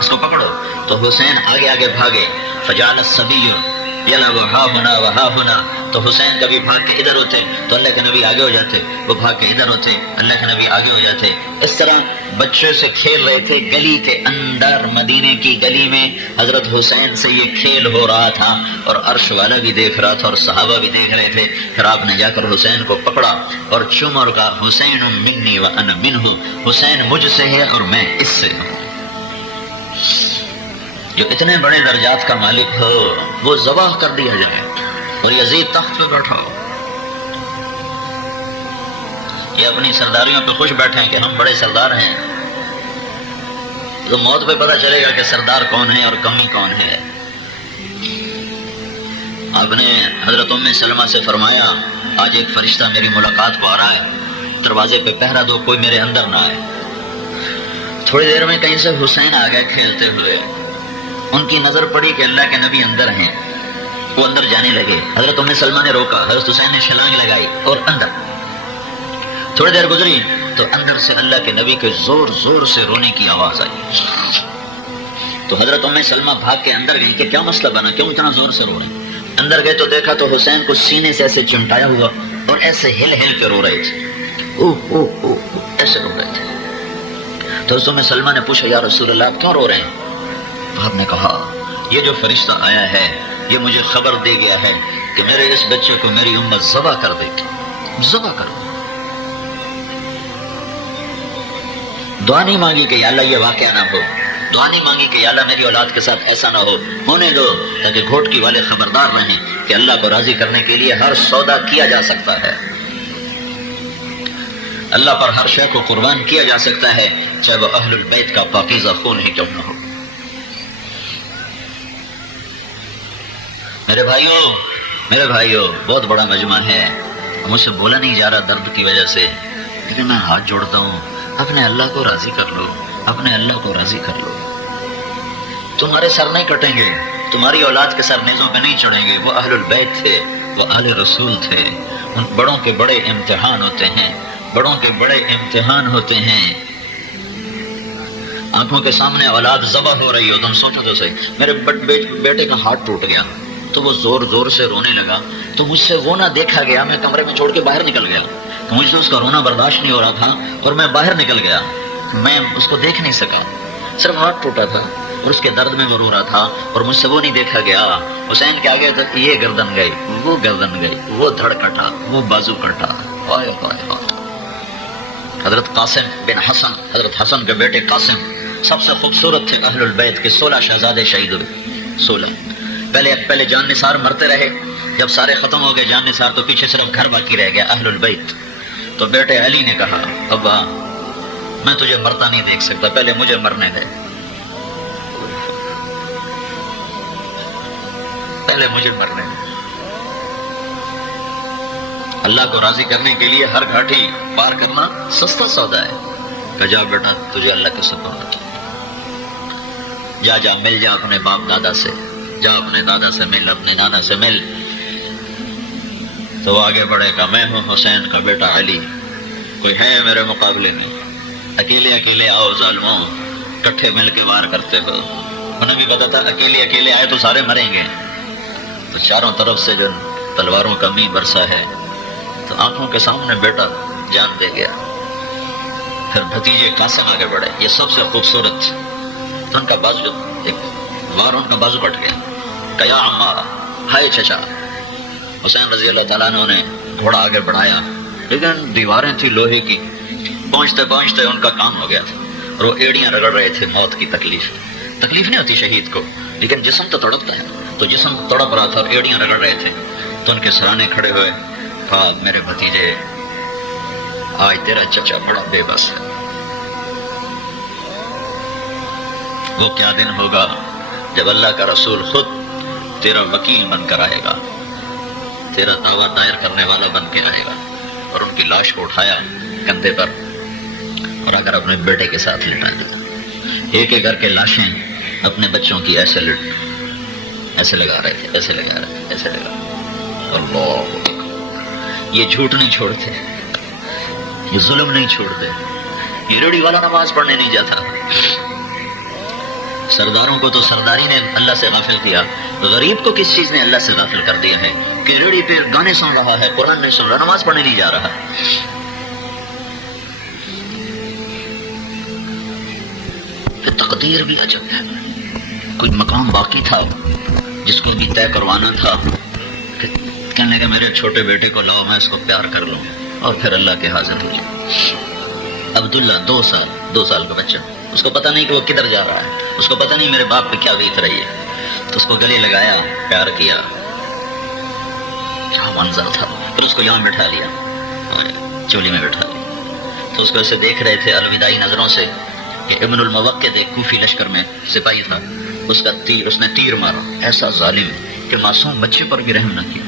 اس کو, پکڑو. تو حسین آگے آگے بھاگے, فجعل الصبی یلعب ہا ہونا. تو حسین کبھی بھاگ کے ادھر ہوتے تو اللہ کے نبی آگے ہو جاتے, وہ بھاگ کے ادھر ہوتے, اللہ کے نبی آگے ہو جاتے. اس طرح بچے سے کھیل رہے تھے گلی کے اندر, مدینے کی گلی میں حضرت حسین سے یہ کھیل ہو رہا تھا, اور عرش والا بھی دیکھ رہا تھا اور صحابہ بھی دیکھ رہے تھے. پھر آپ نے جا کر حسین کو پکڑا اور چوما اور کہا حسین منی وانا منہ, حسین مجھ سے ہے اور میں اس سے ہوں. جو اتنے بڑے درجات کا مالک ہو وہ ذبح کر دیا جائے اور یزید تخت پہ بیٹھا ہو. یہ اپنی سرداریوں پہ خوش بیٹھے ہیں کہ ہم بڑے سردار ہیں, تو موت پہ پتہ چلے گا کہ سردار کون ہے اور کمی کون ہے. آپ نے حضرت ام سلمہ سے فرمایا آج ایک فرشتہ میری ملاقات کو آ رہا ہے, دروازے پہ پہرا دو, کوئی میرے اندر نہ آئے. تھوڑی دیر میں کہیں سے حسین آ گئے کھیلتے ہوئے, ان کی نظر پڑی کہ اللہ کے نبی اندر ہیں, وہ اندر جانے لگے. حضرت ام سلمہ نے روکا, حضرت حسین نے چھلانگ لگائی اور اندر. تھوڑی دیر گزری تو اندر سے اللہ کے نبی کے زور زور سے رونے کی آواز آئی. تو حضرت ام سلمہ بھاگ کے اندر گئی کہ کیا مسئلہ بنا, کیوں اتنا زور سے رو رہے ہیں. اندر گئے تو دیکھا تو حسین کو سینے سے ایسے چمٹایا ہوا اور ایسے ہل ہل کے رو رہے تھے, ایسے رو رہے تھے. تو حضرت ام سلمہ نے پوچھا یا رسول اللہ آپ کیوں رو رہے ہیں؟ آپ نے کہا یہ جو فرشتہ آیا ہے یہ مجھے خبر دے گیا ہے کہ میرے اس بچے کو میری امت ذبح کر دے گی, ذبح کر. دعا نہیں مانگی کہ یا اللہ یہ واقعہ نہ ہو, دعا نہیں مانگی کہ یا اللہ میری اولاد کے ساتھ ایسا نہ ہو, ہونے دو تاکہ گھوٹکی والے خبردار رہیں کہ اللہ کو راضی کرنے کے لیے ہر سودا کیا جا سکتا ہے, اللہ پر ہر شے کو قربان کیا جا سکتا ہے, چاہے وہ اہل البیت کا پاکیزہ خون ہی کیوں نہ ہو. میرے بھائیوں بہت بڑا مجمع ہے, مجھ سے بولا نہیں جا رہا درد کی وجہ سے, لیکن میں ہاتھ جوڑتا ہوں اپنے اللہ کو راضی کر لو، اپنے اللہ کو راضی کر لو۔ تمہارے سر نہیں کٹیں گے، تمہاری اولاد کے سر نیزوں پہ نہیں چڑھیں گے۔ وہ اہل البیت تھے، وہ آل رسول تھے۔ ان بڑوں کے بڑے امتحان ہوتے ہیں، بڑوں کے بڑے امتحان ہوتے ہیں۔ آنکھوں کے سامنے اولاد ذبح ہو رہی ہو، تم سوچو تو صحیح، میرے بیٹے کا ہاتھ ٹوٹ گیا تو وہ زور زور سے رونے لگا، تو مجھ سے وہ نہ دیکھا گیا، میں کمرے میں چھوڑ کے باہر نکل گیا، تو مجھ سے اس کا رونا برداشت نہیں ہو رہا تھا اور میں باہر نکل گیا، میں اس کو دیکھ نہیں سکا، صرف ہاتھ ٹوٹا تھا اور اس کے درد میں وہ رو رہا تھا اور مجھ سے وہ نہیں دیکھا گیا۔ حسین کے آگے تک یہ گردن گئی، وہ گردن گئی، وہ دھڑ کٹا، وہ بازو کٹا۔ حضرت قاسم بن حسن، حضرت حسن کے بیٹے قاسم سب سے خوبصورت تھے اہل البیت کے، 16 شہزادے شہید ہوئے، 16۔ پہلے جان نثار مرتے رہے، جب سارے ختم ہو گئے جان نثار تو پیچھے صرف گھر باقی رہ گیا اہل البیت۔ تو بیٹے علی نے کہا ابا میں تجھے مرتا نہیں دیکھ سکتا، پہلے مجھے مرنے دے، پہلے مجھے مرنے دے۔ اللہ کو راضی کرنے کے لیے ہر گھاٹی پار کرنا سستا سودا ہے۔ کہ جا بیٹا تجھے اللہ کے سپرد، جا مل جا اپنے باپ دادا سے، جا اپنے دادا سے مل، اپنے نانا سے مل۔ تو وہ آگے بڑھے گا، میں ہوں حسین کا بیٹا علی، کوئی ہے میرے مقابلے میں، اکیلے آؤ ظالموں، کٹھے مل کے وار کرتے ہو۔ انہیں بھی پتا تھا اکیلے آئے تو سارے مریں گے، تو چاروں طرف سے جو تلواروں کا می برسا ہے، تو آنکھوں کے سامنے بیٹا جان دے گیا۔ پھر بھتیجے قاسم آگے بڑھے، یہ سب سے خوبصورت، تو ان کا بازو ایک وار ان کا بازو کٹ گیا، کیا عمّا، ہائے چچا۔ حسین رضی اللہ تعالیٰ نے گھوڑا آگے بڑھایا، لیکن دیواریں تھی لوہے کی، پہنچتے پہنچتے ان کا کام ہو گیا تھا، اور وہ ایڑیاں رگڑ رہے تھے۔ موت کی تکلیف نہیں ہوتی شہید کو، لیکن جسم تو تڑپتا ہے، تو جسم تڑپ رہا تھا اور ایڑیاں رگڑ رہے تھے۔ تو ان کے سرانے کھڑے ہوئے، کہا میرے بھتیجے آج تیرا چچا بڑا بے بس ہے۔ وہ کیا دن ہوگا جب اللہ کا رسول خود تیرا وکیل بن کر آئے گا، تیرا دعویٰ دائر کرنے والا بن کے آئے گا۔ اور ان کی لاش کو اٹھایا کندھے پر اور اگر اپنے بیٹے کے ساتھ لٹا دیا۔ ایک ایک کر کے لاشیں اپنے بچوں کی ایسے لگا رہے تھے، ایسے لگا۔ اللہ، یہ جھوٹ نہیں چھوڑتے، یہ ظلم نہیں چھوڑتے، یہ ریڑھی والا نماز پڑھنے نہیں جاتا۔ سرداروں کو تو سرداری نے اللہ سے غافل کیا، غریب کو کس چیز نے اللہ سے غافل کر دیا ہے کہ ریڑھی پہ گانے سن رہا ہے، قرآن نہیں سن رہا، نماز پڑھنے نہیں جا رہا۔ پھر تقدیر بھی عجب ہے، کوئی مقام باقی تھا جس کو بھی طے کروانا تھا، کہنے کہ میرے چھوٹے بیٹے کو لاؤ، میں اس کو پیار کر لوں اور پھر اللہ کے حاضر ہو جائے۔ عبداللہ 2 سال کا بچہ، اس کو پتہ نہیں کہ وہ کدھر جا رہا ہے، اس کو پتہ نہیں میرے باپ پہ کیا بیت رہی ہے، تو اس کو گلے لگایا، پیار کیا، کیا منظر تھا۔ پھر اس کو یہاں بٹھا لیا، چولی میں بٹھا لیا، تو اس کو ایسے دیکھ رہے تھے الوداعی نظروں سے کہ ابن الموقد ایک کوفی لشکر میں سپاہی تھا، اس نے تیر مارا، ایسا ظالم کہ معصوم بچے پر بھی رحم نہ کیا۔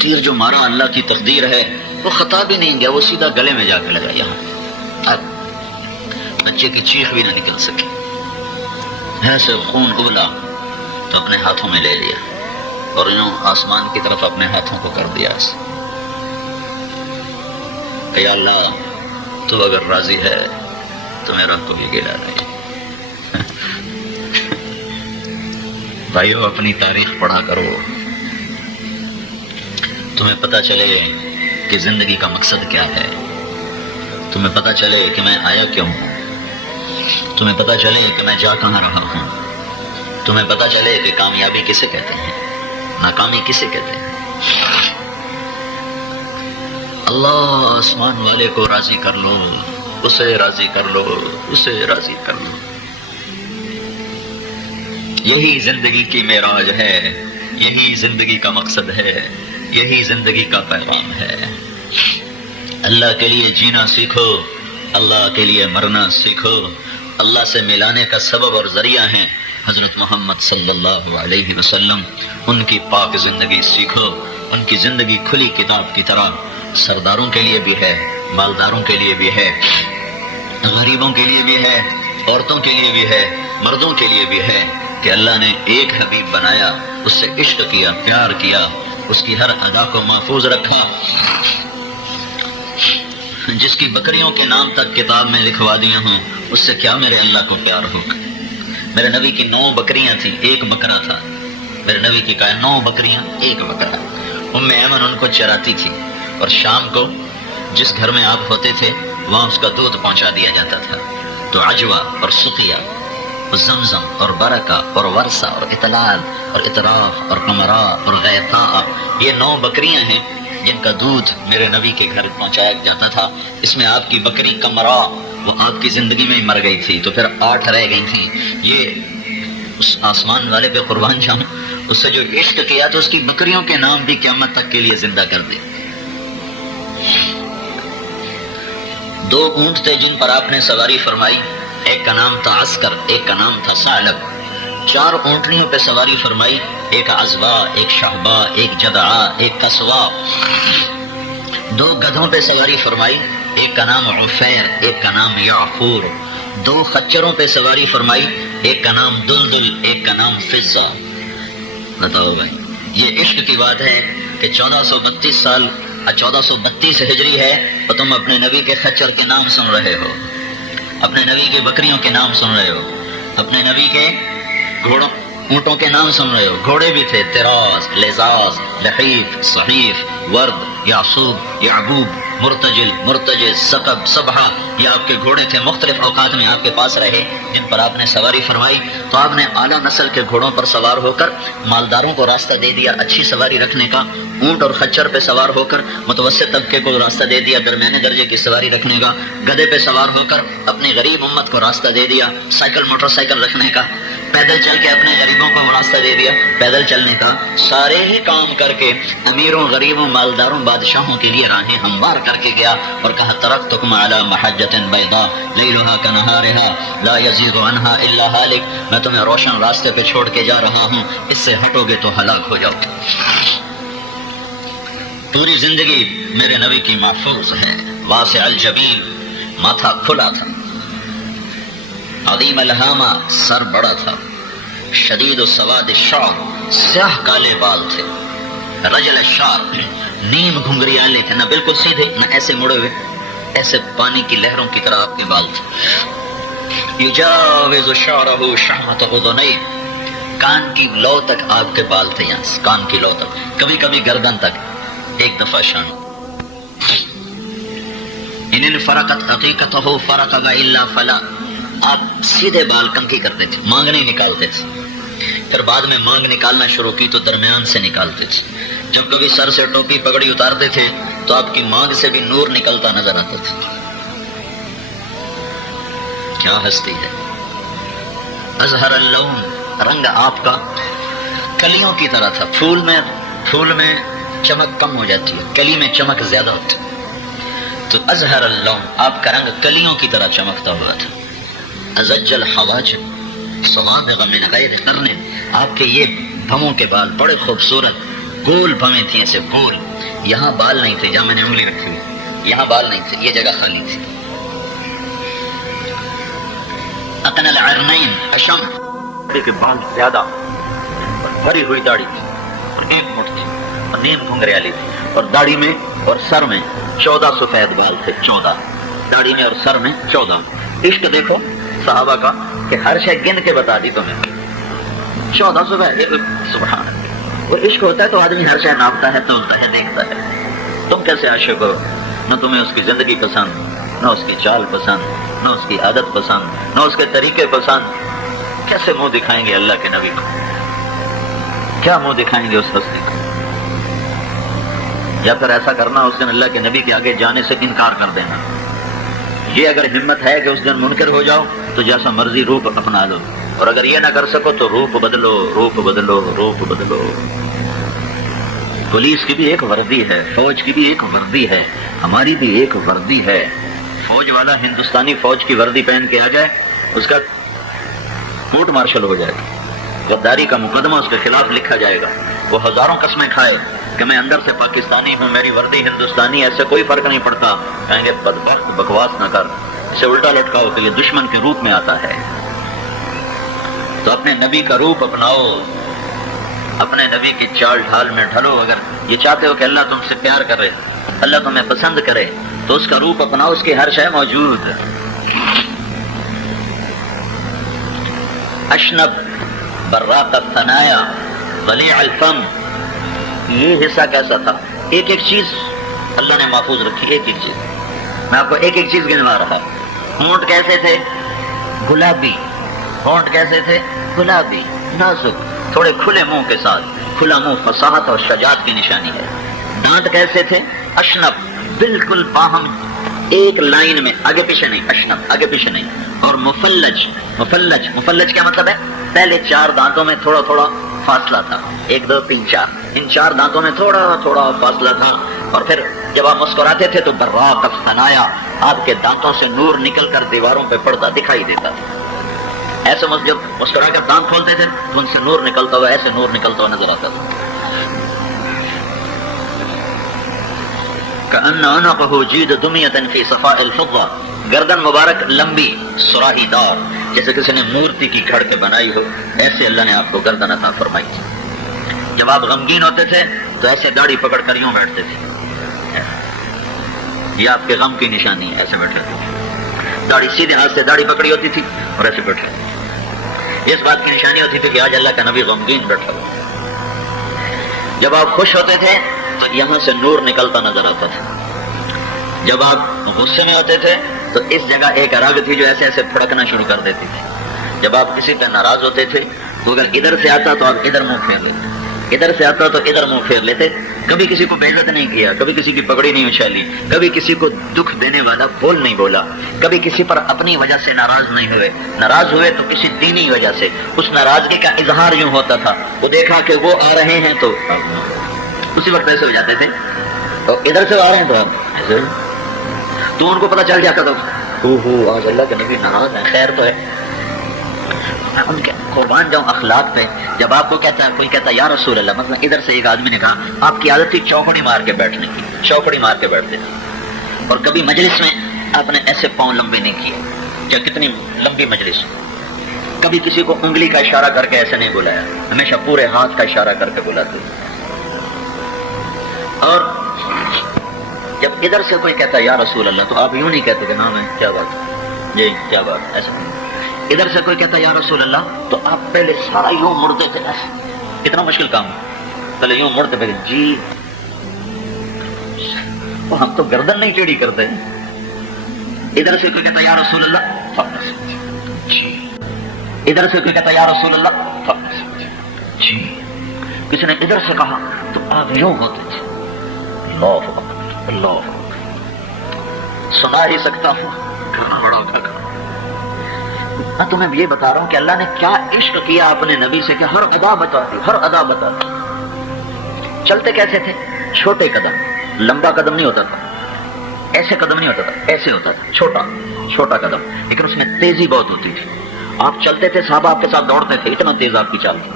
تیر جو مارا اللہ کی تقدیر ہے، وہ خطا بھی نہیں گیا، وہ سیدھا گلے میں جا کے لگا، یہاں اب بچے کی چیخ بھی نہ نکل سکی، ایسے خون ابلا تو اپنے ہاتھوں میں لے لیا اور یوں آسمان کی طرف اپنے ہاتھوں کو کر دیا ایسے کہ یا اللہ تو اگر راضی ہے تو میرا کوئی گلہ نہیں۔ بھائیو اپنی تاریخ پڑھا کرو، تمہیں پتہ چلے کہ زندگی کا مقصد کیا ہے، تمہیں پتہ چلے کہ میں آیا کیوں ہوں، تمہیں پتہ چلے کہ میں جا کہاں رہا ہوں، تمہیں پتہ چلے کہ کامیابی کسے کہتے ہیں، ناکامی کسے کہتے ہیں۔ اللہ آسمان والے کو راضی کر لو، اسے راضی کر لو، اسے راضی کر لو۔ یہی زندگی کی معراج ہے، یہی زندگی کا مقصد ہے، یہی زندگی کا پیغام ہے۔ اللہ کے لیے جینا سیکھو، اللہ کے لیے مرنا سیکھو۔ اللہ سے ملانے کا سبب اور ذریعہ ہیں حضرت محمد صلی اللہ علیہ وسلم، ان کی پاک زندگی سیکھو۔ ان کی زندگی کھلی کتاب کی طرح سرداروں کے لیے بھی ہے، مالداروں کے لیے بھی ہے۔ غریبوں کے لیے بھی ہے، عورتوں کے لیے بھی ہے، مردوں کے لیے بھی ہے کہ اللہ نے ایک حبیب بنایا، اس سے عشق کیا، پیار کیا، اس کی ہر ادا کو محفوظ رکھا، جس کی بکریوں کے نام تک کتاب میں لکھوا دیا ہوں، اس سے کیا میرے اللہ کو پیار ہوگا۔ میرے نبی کی 9 بکریاں تھیں، ایک بکرا تھا۔ میرے نبی کی کہا 9 بکریاں ایک بکرا۔ ام ایمن ان کو چراتی تھی، اور شام کو جس گھر میں آپ ہوتے تھے وہاں اس کا دودھ پہنچا دیا جاتا تھا۔ تو عجوہ اور سقیہ اور زمزم اور برکہ اور ورثہ اور اطلال اور اطراف اور قمرا اور غیثاء، یہ 9 بکریاں ہیں جن کا دودھ میرے نبی کے گھر پہنچایا جاتا تھا۔ اس میں آپ کی بکری قمرا وہ آپ کی زندگی میں ہی مر گئی تھی، تو پھر 8 رہ گئی تھیں۔ یہ اس آسمان والے پہ قربان جاؤں، اس سے جو عشق کیا تو اس کی بکریوں کے نام بھی قیامت تک کے لیے زندہ کر دے۔ 2 اونٹ تھے جن پر آپ نے سواری فرمائی، ایک کا نام تھا عسکر، ایک کا نام تھا ثعلب۔ 4 اونٹنیوں پہ سواری فرمائی، ایک عزبا، ایک شہبا، ایک جدعا، ایک کسوا۔ 2 گدھوں پہ سواری فرمائی، ایک کا نام عفیر، ایک کا نام یعفور۔ 2 خچروں پہ سواری فرمائی، ایک کا نام دلدل، ایک کا نام فضہ۔ بتاؤ بھائی، یہ عشق کی بات ہے کہ 1432 سال 1432 ہجری ہے تو تم اپنے نبی کے خچر کے نام سن رہے ہو، اپنے نبی کے بکریوں کے نام سن رہے ہو، اپنے نبی کے گھوڑوں اونٹوں کے نام سن رہے ہو۔ گھوڑے بھی تھے، تراز، لزاز، لحیف، صحیف، ورد، یعصوب، یعبوب، مرتجل، مرتجز، سقب، سبحہ، یہ آپ کے گھوڑے تھے۔ مختلف اوقات میں آپ کے پاس رہے جن پر آپ نے سواری فرمائی، تو آپ نے اعلیٰ نسل کے گھوڑوں پر سوار ہو کر مالداروں کو راستہ دے دیا اچھی سواری رکھنے کا، اونٹ اور خچر پہ سوار ہو کر متوسط طبقے کو راستہ دے دیا درمیانے درجے کی سواری رکھنے کا، گدھے پہ سوار ہو کر اپنی غریب امت کو راستہ دے دیا سائیکل موٹر سائیکل رکھنے کا، پیدل چل کے اپنے غریبوں کو راستہ دے دیا پیدل چلنے کا۔ سارے ہی کام کر کے امیروں، غریبوں، مالداروں، بادشاہوں کے لیے راہیں ہموار کر کے گیا اور کہا ترکتکم علی محجۃ بیضاء لیلھا کنہارھا لا یزیغ عنہا الا ہالک، میں تمہیں روشن راستے پہ چھوڑ کے جا رہا ہوں، اس سے ہٹو گے تو ہلاک ہو جاؤ گے۔ پوری زندگی میرے نبی کی محفوظ ہے۔ واسع الجبین، ماتھا کھلا تھا، عظیم الہامہ، سر بڑا تھا، شدید السواد الشعر، سیاہ کالے بال تھے، رجل الشعر، نیم گھنگریالے تھے، نہ بالکل سیدھے نہ ایسے مڑے ہوئے، ایسے پانی کی لہروں کی طرح آپ کے بال تھے۔ یجاوز شعرہ شحمۃ اذنیہ، کان کی لو تک آپ کے بال تھے، یہاں سے کان کی لو تک، کبھی کبھی گردن تک، ایک دفعہ شان۔ ان انفرقت عقیقتہ فرقہ الا فلا، آپ سیدھے بال کنگھی کرتے تھے، مانگ نہیں نکالتے تھے، پھر بعد میں مانگ نکالنا شروع کی تو درمیان سے نکالتے تھے۔ جب کبھی سر سے ٹوپی پگڑی اتارتے تھے تو آپ کی مانگ سے بھی نور نکلتا نظر آتا تھا۔ کیا ہستی ہے! ازہر اللون، رنگ آپ کا کلیوں کی طرح تھا، پھول میں چمک کم ہو جاتی ہے، کلی میں چمک زیادہ ہوتی، تو ازہر اللون، آپ کا رنگ کلیوں کی طرح چمکتا ہوا تھا۔ ازج الحواجب صوابغ من غیر قرن، آپ کے یہ بھووں کے بال بڑے خوبصورت گول بھویں تھیں، ایسے گول، یہاں بال نہیں تھے، جہاں میں نے انگلی رکھی ہوئی یہاں بال نہیں تھے، یہ جگہ خالی تھی۔ اقن العرنین، اشم کے بال زیادہ، بھری ہوئی داڑھی تھی اور ایک مٹھ تھی اور نیم گھنگریالی تھی، اور داڑھی میں اور سر میں 14 سفید بال تھے، 14 داڑھی میں اور سر میں 14۔ عشق دیکھو صحابہ کا کہ ہر شے گن کے بتا دی تمہیں، 14 سفید، سبحان اللہ۔ اور عشق ہوتا ہے تو آدمی ہر شے ناپتا ہے، تولتا ہے، دیکھتا ہے۔ تم کیسے عاشق ہو؟ نہ تمہیں اس کی زندگی پسند، نہ اس کی چال پسند، نہ اس کی عادت پسند، نہ اس کے طریقے پسند، کیسے منہ دکھائیں گے اللہ کے نبی کو؟ کیا منہ دکھائیں گے اس ہستی کو؟ یا پھر ایسا کرنا اس دن اللہ کے نبی کے آگے جانے سے انکار کر دینا۔ یہ اگر ہمت ہے کہ اس دن منکر ہو جاؤ تو جیسا مرضی روپ اپنا لو، اور اگر یہ نہ کر سکو تو روپ بدلو، روپ بدلو، روپ بدلو۔ پولیس کی بھی ایک وردی ہے، فوج کی بھی ایک وردی ہے، ہماری بھی ایک وردی ہے۔ فوج والا ہندوستانی فوج کی وردی پہن کے آ جائے، اس کا کورٹ مارشل ہو جائے گا، غداری کا مقدمہ اس کے خلاف لکھا جائے گا۔ وہ ہزاروں قسمیں کھائے کہ میں اندر سے پاکستانی ہوں، میری وردی ہندوستانی، ایسے کوئی فرق نہیں پڑتا، کہیں گے بدبخت بکواس نہ کر، اسے الٹا لٹکاؤ تو یہ دشمن کے روپ میں آتا ہے. تو اپنے نبی کا روپ اپناؤ, اپنے نبی کی چال ڈھال میں ڈھلو. اگر یہ چاہتے ہو کہ اللہ تم سے پیار کرے, اللہ تمہیں پسند کرے, تو اس کا روپ اپناؤ, اس کی ہر شے موجود. اشنب براق الثنایا ولیع الفم, یہ حصہ کیسا تھا؟ ایک ایک چیز اللہ نے محفوظ رکھی, ایک ایک چیز. میں آپ کو ایک ایک چیز گنوا رہا ہوں. ہونٹ کیسے تھے؟ گلابی. ہونٹ کیسے تھے؟ گلابی, نازک, تھوڑے کھلے منہ کے ساتھ. کھلا منہ فصاحت اور شجاعت کی نشانی ہے. دانت کیسے تھے؟ اشنب, بالکل باہم, ایک لائن میں, آگے پیچھے نہیں. اشنب آگے پیچھے نہیں. اور مفلج, مفلج, مفلج کیا مطلب ہے؟ پہلے 4 دانتوں میں تھوڑا تھوڑا فاصلہ تھا, 1 2 3 4, ان 4 دانتوں میں تھوڑا تھوڑا فاصلہ تھا. اور پھر جب آپ مسکراتے تھے تو براق الثنایا, آپ کے دانتوں سے نور نکل کر دیواروں پہ پڑتا دکھائی دیتا تھا. ایسے جب مسکرا کر دانت کھولتے تھے تو ان سے نور نکلتا ہوا, ایسے نور نکلتا ہوا نظر آتا تھا. کأن عنقه جید دمیۃ فی صفاء الفضہ, گردن مبارک لمبی سراہی دار, جیسے کسی نے مورتی کی گھڑ کے بنائی ہو, ایسے اللہ نے آپ کو گردن عطا فرمائی تھی. جب آپ غمگین ہوتے تھے تو ایسے داڑھی پکڑ کر یوں بیٹھتے تھے, یہ آپ کے غم کی نشانی ہے, ایسے بیٹھے تھے. داڑھی سیدھے ہاتھ سے داڑھی پکڑی ہوتی تھی اور ایسے بیٹھے. اس بات کی نشانی ہوتی تھی کہ آج اللہ کا نبی غمگین بیٹھا ہوا. جب آپ خوش ہوتے تھے تو یہاں سے نور نکلتا نظر آتا تھا. جب آپ غصے میں ہوتے تھے تو اس جگہ ایک رگ تھی جو ایسے ایسے پھڑکنا شروع کر دیتی تھی. جب آپ کسی پہ ناراض ہوتے تھے تو اگر ادھر سے آتا تو آپ ادھر منہ پھیر لیتے, ادھر سے آتا تو ادھر منہ پھیر لیتے. کبھی کسی کو بے عزت نہیں کیا, کبھی کسی کی پگڑی نہیں اچھالی, کبھی کسی کو دکھ دینے والا بول نہیں بولا, کبھی کسی پر اپنی وجہ سے ناراض نہیں ہوئے. ناراض ہوئے تو کسی دینی وجہ سے, اس ناراضگی کا اظہار یوں ہوتا تھا, وہ دیکھا کہ وہ آ رہے ہیں تو اسی وقت ایسے ہو جاتے تھے, اور ادھر سے آ رہے ہیں تو آپ تو ان کو پتہ چل جاتا تھا آج اللہ کا نبی ناراض ہے, خیر تو ہے. ان کے قربان جاؤں اخلاق پہ. جب آپ کو کہتا ہے, کوئی کہتا ہے یا رسول اللہ, مثلا ادھر سے ایک آدمی نے کہا آپ کی عادت تھی چوکڑی مار کے بیٹھنے کی, چوکڑی مار کے بیٹھتے تھے, اور کبھی مجلس میں آپ نے ایسے پاؤں لمبے نہیں کیے, یا کتنی لمبی مجلس. کبھی کسی کو انگلی کا اشارہ کر کے ایسے نہیں بلایا, ہمیشہ پورے ہاتھ کا اشارہ کر کے بلاتے. اور جب ادھر سے کوئی کہتا ہے یا رسول اللہ تو آپ یوں نہیں کہتے کہ نام ہے کیا بات, جی کیا بات, ایسا. ادھر سے کوئی کہتا ہے یا رسول اللہ تو آپ پہلے سارا یوں مڑتے تھے, اتنا مشکل کام, پہلے یوں مڑتے پہلے جی. تو ہم تو گردن نہیں ٹیڑھی کرتے. ادھر سے کوئی کہتا ہے یا رسول اللہ جی, ادھر سے کوئی کہتا ہے یا رسول اللہ جی. کسی نے ادھر سے کہا تو آپ یوں ہوتے تھے, اللہ اللہ. سنا ہی سکتا ہوں, گھرنا بڑا ہوتا تھا. میں تمہیں یہ بتا رہا ہوں کہ اللہ نے کیا عشق کیا اپنے نبی سے کہ ہر ادا بتا دی, ہر ادا بتا دی. چلتے کیسے تھے؟ چھوٹے قدم, لمبا قدم نہیں ہوتا تھا, ایسے قدم نہیں ہوتا تھا, ایسے ہوتا تھا, چھوٹا چھوٹا قدم, لیکن اس میں تیزی بہت ہوتی تھی. آپ چلتے تھے, صحابہ آپ کے ساتھ دوڑتے تھے, اتنا تیز آپ کی چال تھی.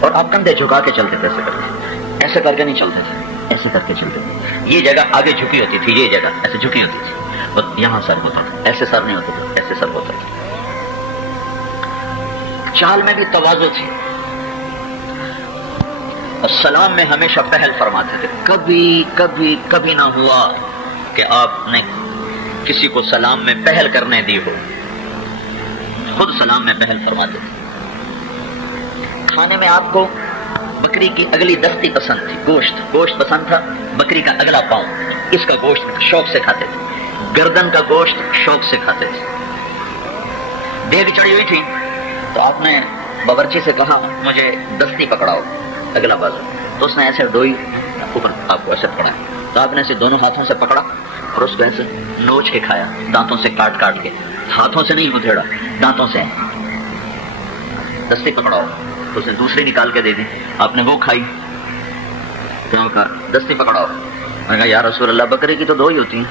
اور آپ کندھے جھکا کے چلتے تھے, ایسے کر کے, ایسے کر کے نہیں چلتے تھے, ایسے کر کے چلتے تھے. یہ جگہ آگے جھکی ہوتی تھی, یہ جگہ ایسے جھکی ہوتی تھی, اور یہاں سر ہوتا تھا, ایسے سر نہیں ہوتا تھا, ایسے سر ہوتا تھا. چال میں بھی تواضع تھی. السلام میں ہمیشہ پہل فرماتے تھے. کبھی کبھی کبھی نہ ہوا کہ آپ نے کسی کو سلام میں پہل کرنے دی ہو, خود سلام میں پہل فرماتے تھے. کھانے میں آپ کو بکری کی اگلی دستی پسند تھی, گوشت پسند تھا, بکری کا اگلا پاؤں, اس کا گوشت شوق سے کھاتے تھے. گردن کا گوشت شوق سے کھاتے تھے. دیگ چڑھی ہوئی تھی تو آپ نے باورچی سے کہا مجھے دستی پکڑاؤ, اگلا بازو. تو اس نے ایسے ڈوئی اوپر آپ کو ایسے پکڑا, تو آپ نے اسے دونوں ہاتھوں سے پکڑا اور اس کو ایسے نوچ کے کھایا, دانتوں سے کاٹ کاٹ کے, ہاتھوں سے نہیں ادھیڑا, دانتوں سے. دستی پکڑاؤ تو اسے دوسری نکال کے دے دی, آپ نے وہ کھائی. تو کہا دستی پکڑاؤ. میں نے کہا یا رسول اللہ بکری کی تو 2 ہی ہوتی ہیں.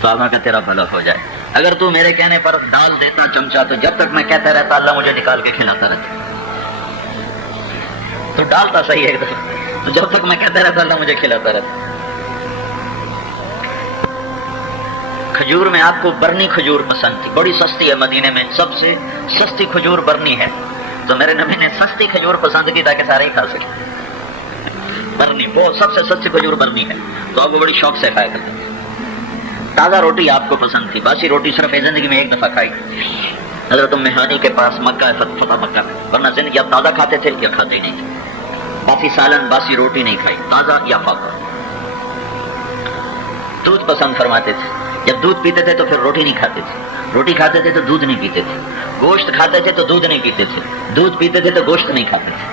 تو آپ نے کہا تیرا بھلا ہو جائے, اگر تو میرے کہنے پر ڈال دیتا چمچہ تو جب تک میں کہتا رہتا اللہ مجھے نکال کے کھلاتا رہتا. تو ڈالتا صحیح ہے, تو جب تک میں کہتا رہتا اللہ مجھے کھلاتا رہتا. کھجور میں آپ کو برنی کھجور پسند تھی، بڑی سستی ہے، مدینے میں سب سے سستی کھجور برنی ہے، تو میرے نبی نے سستی کھجور پسند کی تاکہ سارے ہی کھا سکیں۔ برنی بہت سب سے سستی کھجور برنی ہے، تو آپ وہ بڑی شوق سے کھایا کرتے تھے۔ تازہ روٹی آپ کو پسند تھی، باسی روٹی صرف زندگی میں ایک دفعہ کھائی حضرت ام ہانی کے پاس مکہ ہے، فتح مکہ میں، ورنہ زندگی آپ تازہ کھاتے تھے یا کھاتے ہی نہیں تھے، باسی سالن باسی روٹی نہیں کھائی، تازہ یا پاکا۔ دودھ پسند فرماتے تھے، جب دودھ پیتے تھے تو پھر روٹی نہیں کھاتے تھے، روٹی کھاتے تھے تو دودھ نہیں پیتے تھے، گوشت کھاتے تھے تو دودھ نہیں پیتے تھے، دودھ پیتے تھے تو گوشت نہیں کھاتے تھے۔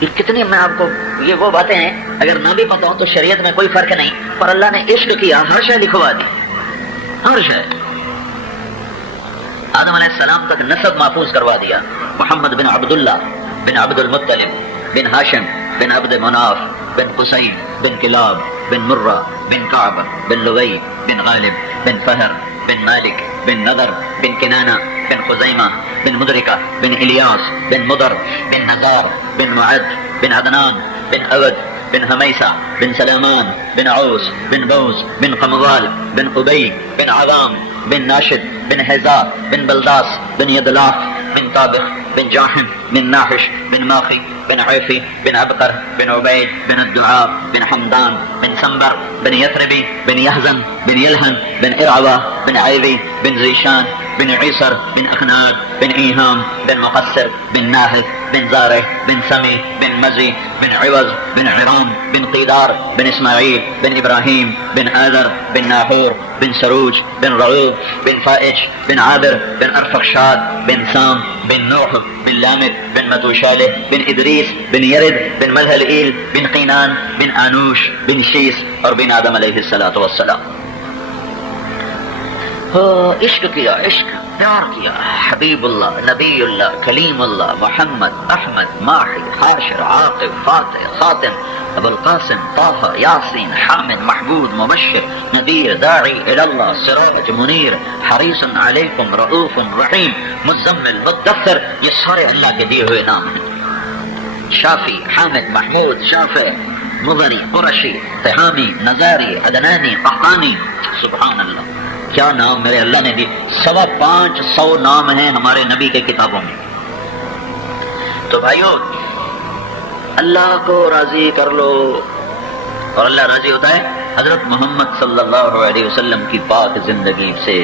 یہ کتنی میں آپ کو یہ وہ باتیں ہیں اگر نہ بھی پتا ہو تو شریعت میں کوئی فرق نہیں، پر اللہ نے عشق کیا، ہر شے لکھوا دی، ہر شے۔ آدم علیہ السلام تک نسب محفوظ کروا دیا، محمد بن عبداللہ بن عبد المطلب بن ہاشم بن عبد مناف بن قصی بن کلاب بن مرہ بن کعب بن لغی بن غالب بن فہر بن مالک بن نضر بن کنانہ بن خزیمہ بن مدرکہ بن الیاس بن مضر بن نزار بن معد بن عدنان بن عبد بن حمیسہ بن سلامان بن عوس بن بوس بن قمضال بن قبی بن عوام بن ناشد بن حزا بن بلداس بن یدلاف بن طابخ بن جاحم بن ناحش بن ماخی بن عیفی بن عبقر بن عبید بن الدعاء بن حمدان بن سنبر بن یثربی بن یحزن بن یلہن بن ارعوہ بن عیبی بن زیشان بن عیسر بن اخناد بن ایہام بن مقصر بن ناہد بن زارع بن سمی بن مزی بن عوض بن عرام بن قیدار بن اسماعیل بن ابراہیم بن آذر بن ناحور بن سروج بن رعوب بن فائج بن عابر بن ارفخشاد بن سام بن نوح بن لامر بن متوشالہ بن ادریس بن یرد بن ملہلئیل بن قینان بن آنوش بن شیس اور بن آدم علیہ السلام۔ عشق کیا، عشق پیار کیا، حبیب اللہ، نبی اللہ، کلیم اللہ، محمد، احمد، ماحی، حاشر، عاقب، فاتح، خاتم، ابو القاسم، طه، یاسین، حامد، محمود، مبشر، نذیر، داعی اللہ، سراج، منیر، حریص علیکم، رؤوف رحیم، مزمل، مدثر، یہ سارے اللہ کے دیے ہوئے نام ہیں۔ شافی، حامد، محمود، شافع، مضری، قرشی، تہامی، نزاری، عدنانی، قحطانی، سبحان اللہ، کیا نام میرے اللہ نے دی، 525 نام ہیں ہمارے نبی کے کتابوں میں۔ تو بھائیو اللہ کو راضی کر لو، اور اللہ راضی ہوتا ہے حضرت محمد صلی اللہ علیہ وسلم کی پاک زندگی سے،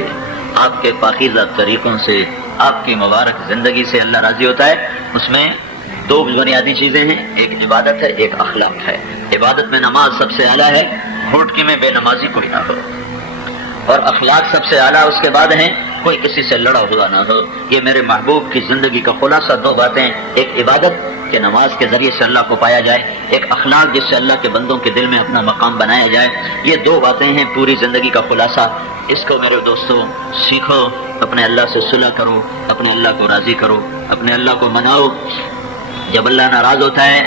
آپ کے پاکیزہ طریقوں سے، آپ کی مبارک زندگی سے اللہ راضی ہوتا ہے۔ اس میں 2 بنیادی چیزیں ہیں، ایک عبادت ہے، ایک اخلاق ہے۔ عبادت میں نماز سب سے اعلیٰ ہے، گھوٹکی میں بے نمازی کوئی نہ ہو، اور اخلاق سب سے اعلیٰ اس کے بعد ہیں، کوئی کسی سے لڑا ہوا نہ ہو۔ یہ میرے محبوب کی زندگی کا خلاصہ 2 باتیں، ایک عبادت کہ نماز کے ذریعے سے اللہ کو پایا جائے، ایک اخلاق جس سے اللہ کے بندوں کے دل میں اپنا مقام بنایا جائے۔ یہ 2 باتیں ہیں پوری زندگی کا خلاصہ۔ اس کو میرے دوستوں سیکھو، اپنے اللہ سے صلح کرو، اپنے اللہ کو راضی کرو، اپنے اللہ کو مناؤ۔ جب اللہ ناراض ہوتا ہے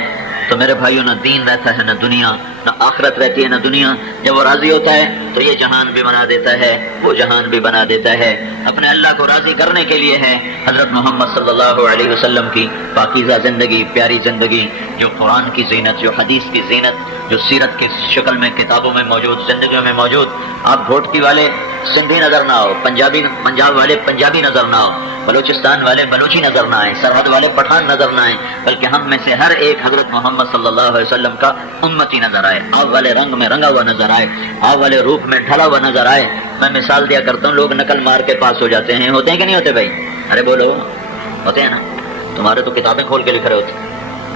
تو میرے بھائیوں نہ دین رہتا ہے، نہ دنیا، نہ آخرت رہتی ہے، نہ دنیا۔ جب وہ راضی ہوتا ہے تو یہ جہان بھی بنا دیتا ہے، وہ جہان بھی بنا دیتا ہے۔ اپنے اللہ کو راضی کرنے کے لیے ہے حضرت محمد صلی اللہ علیہ وسلم کی پاکیزہ زندگی، پیاری زندگی، جو قرآن کی زینت، جو حدیث کی زینت، جو سیرت کی شکل میں کتابوں میں موجود، زندگیوں میں موجود۔ آپ گھوٹکی والے سندھی نظر نہ آؤ، پنجاب والے پنجابی نظر نہ آؤ، بلوچستان والے بلوچی نظر نہ آئے، سرحد والے پٹھان نظر نہ آئے، بلکہ ہم میں سے ہر ایک حضرت محمد صلی اللہ علیہ وسلم کا امتی نظر آئے، آپ والے رنگ میں رنگا ہوا نظر آئے، آپ والے روپ میں ڈھلا ہوا نظر آئے۔ میں مثال دیا کرتا ہوں، لوگ نقل مار کے پاس ہو جاتے ہیں، ہوتے ہیں کہ نہیں ہوتے بھائی؟ ارے بولو، ہوتے ہیں نا؟ تمہارے تو کتابیں کھول کے لکھ رہے ہوتے،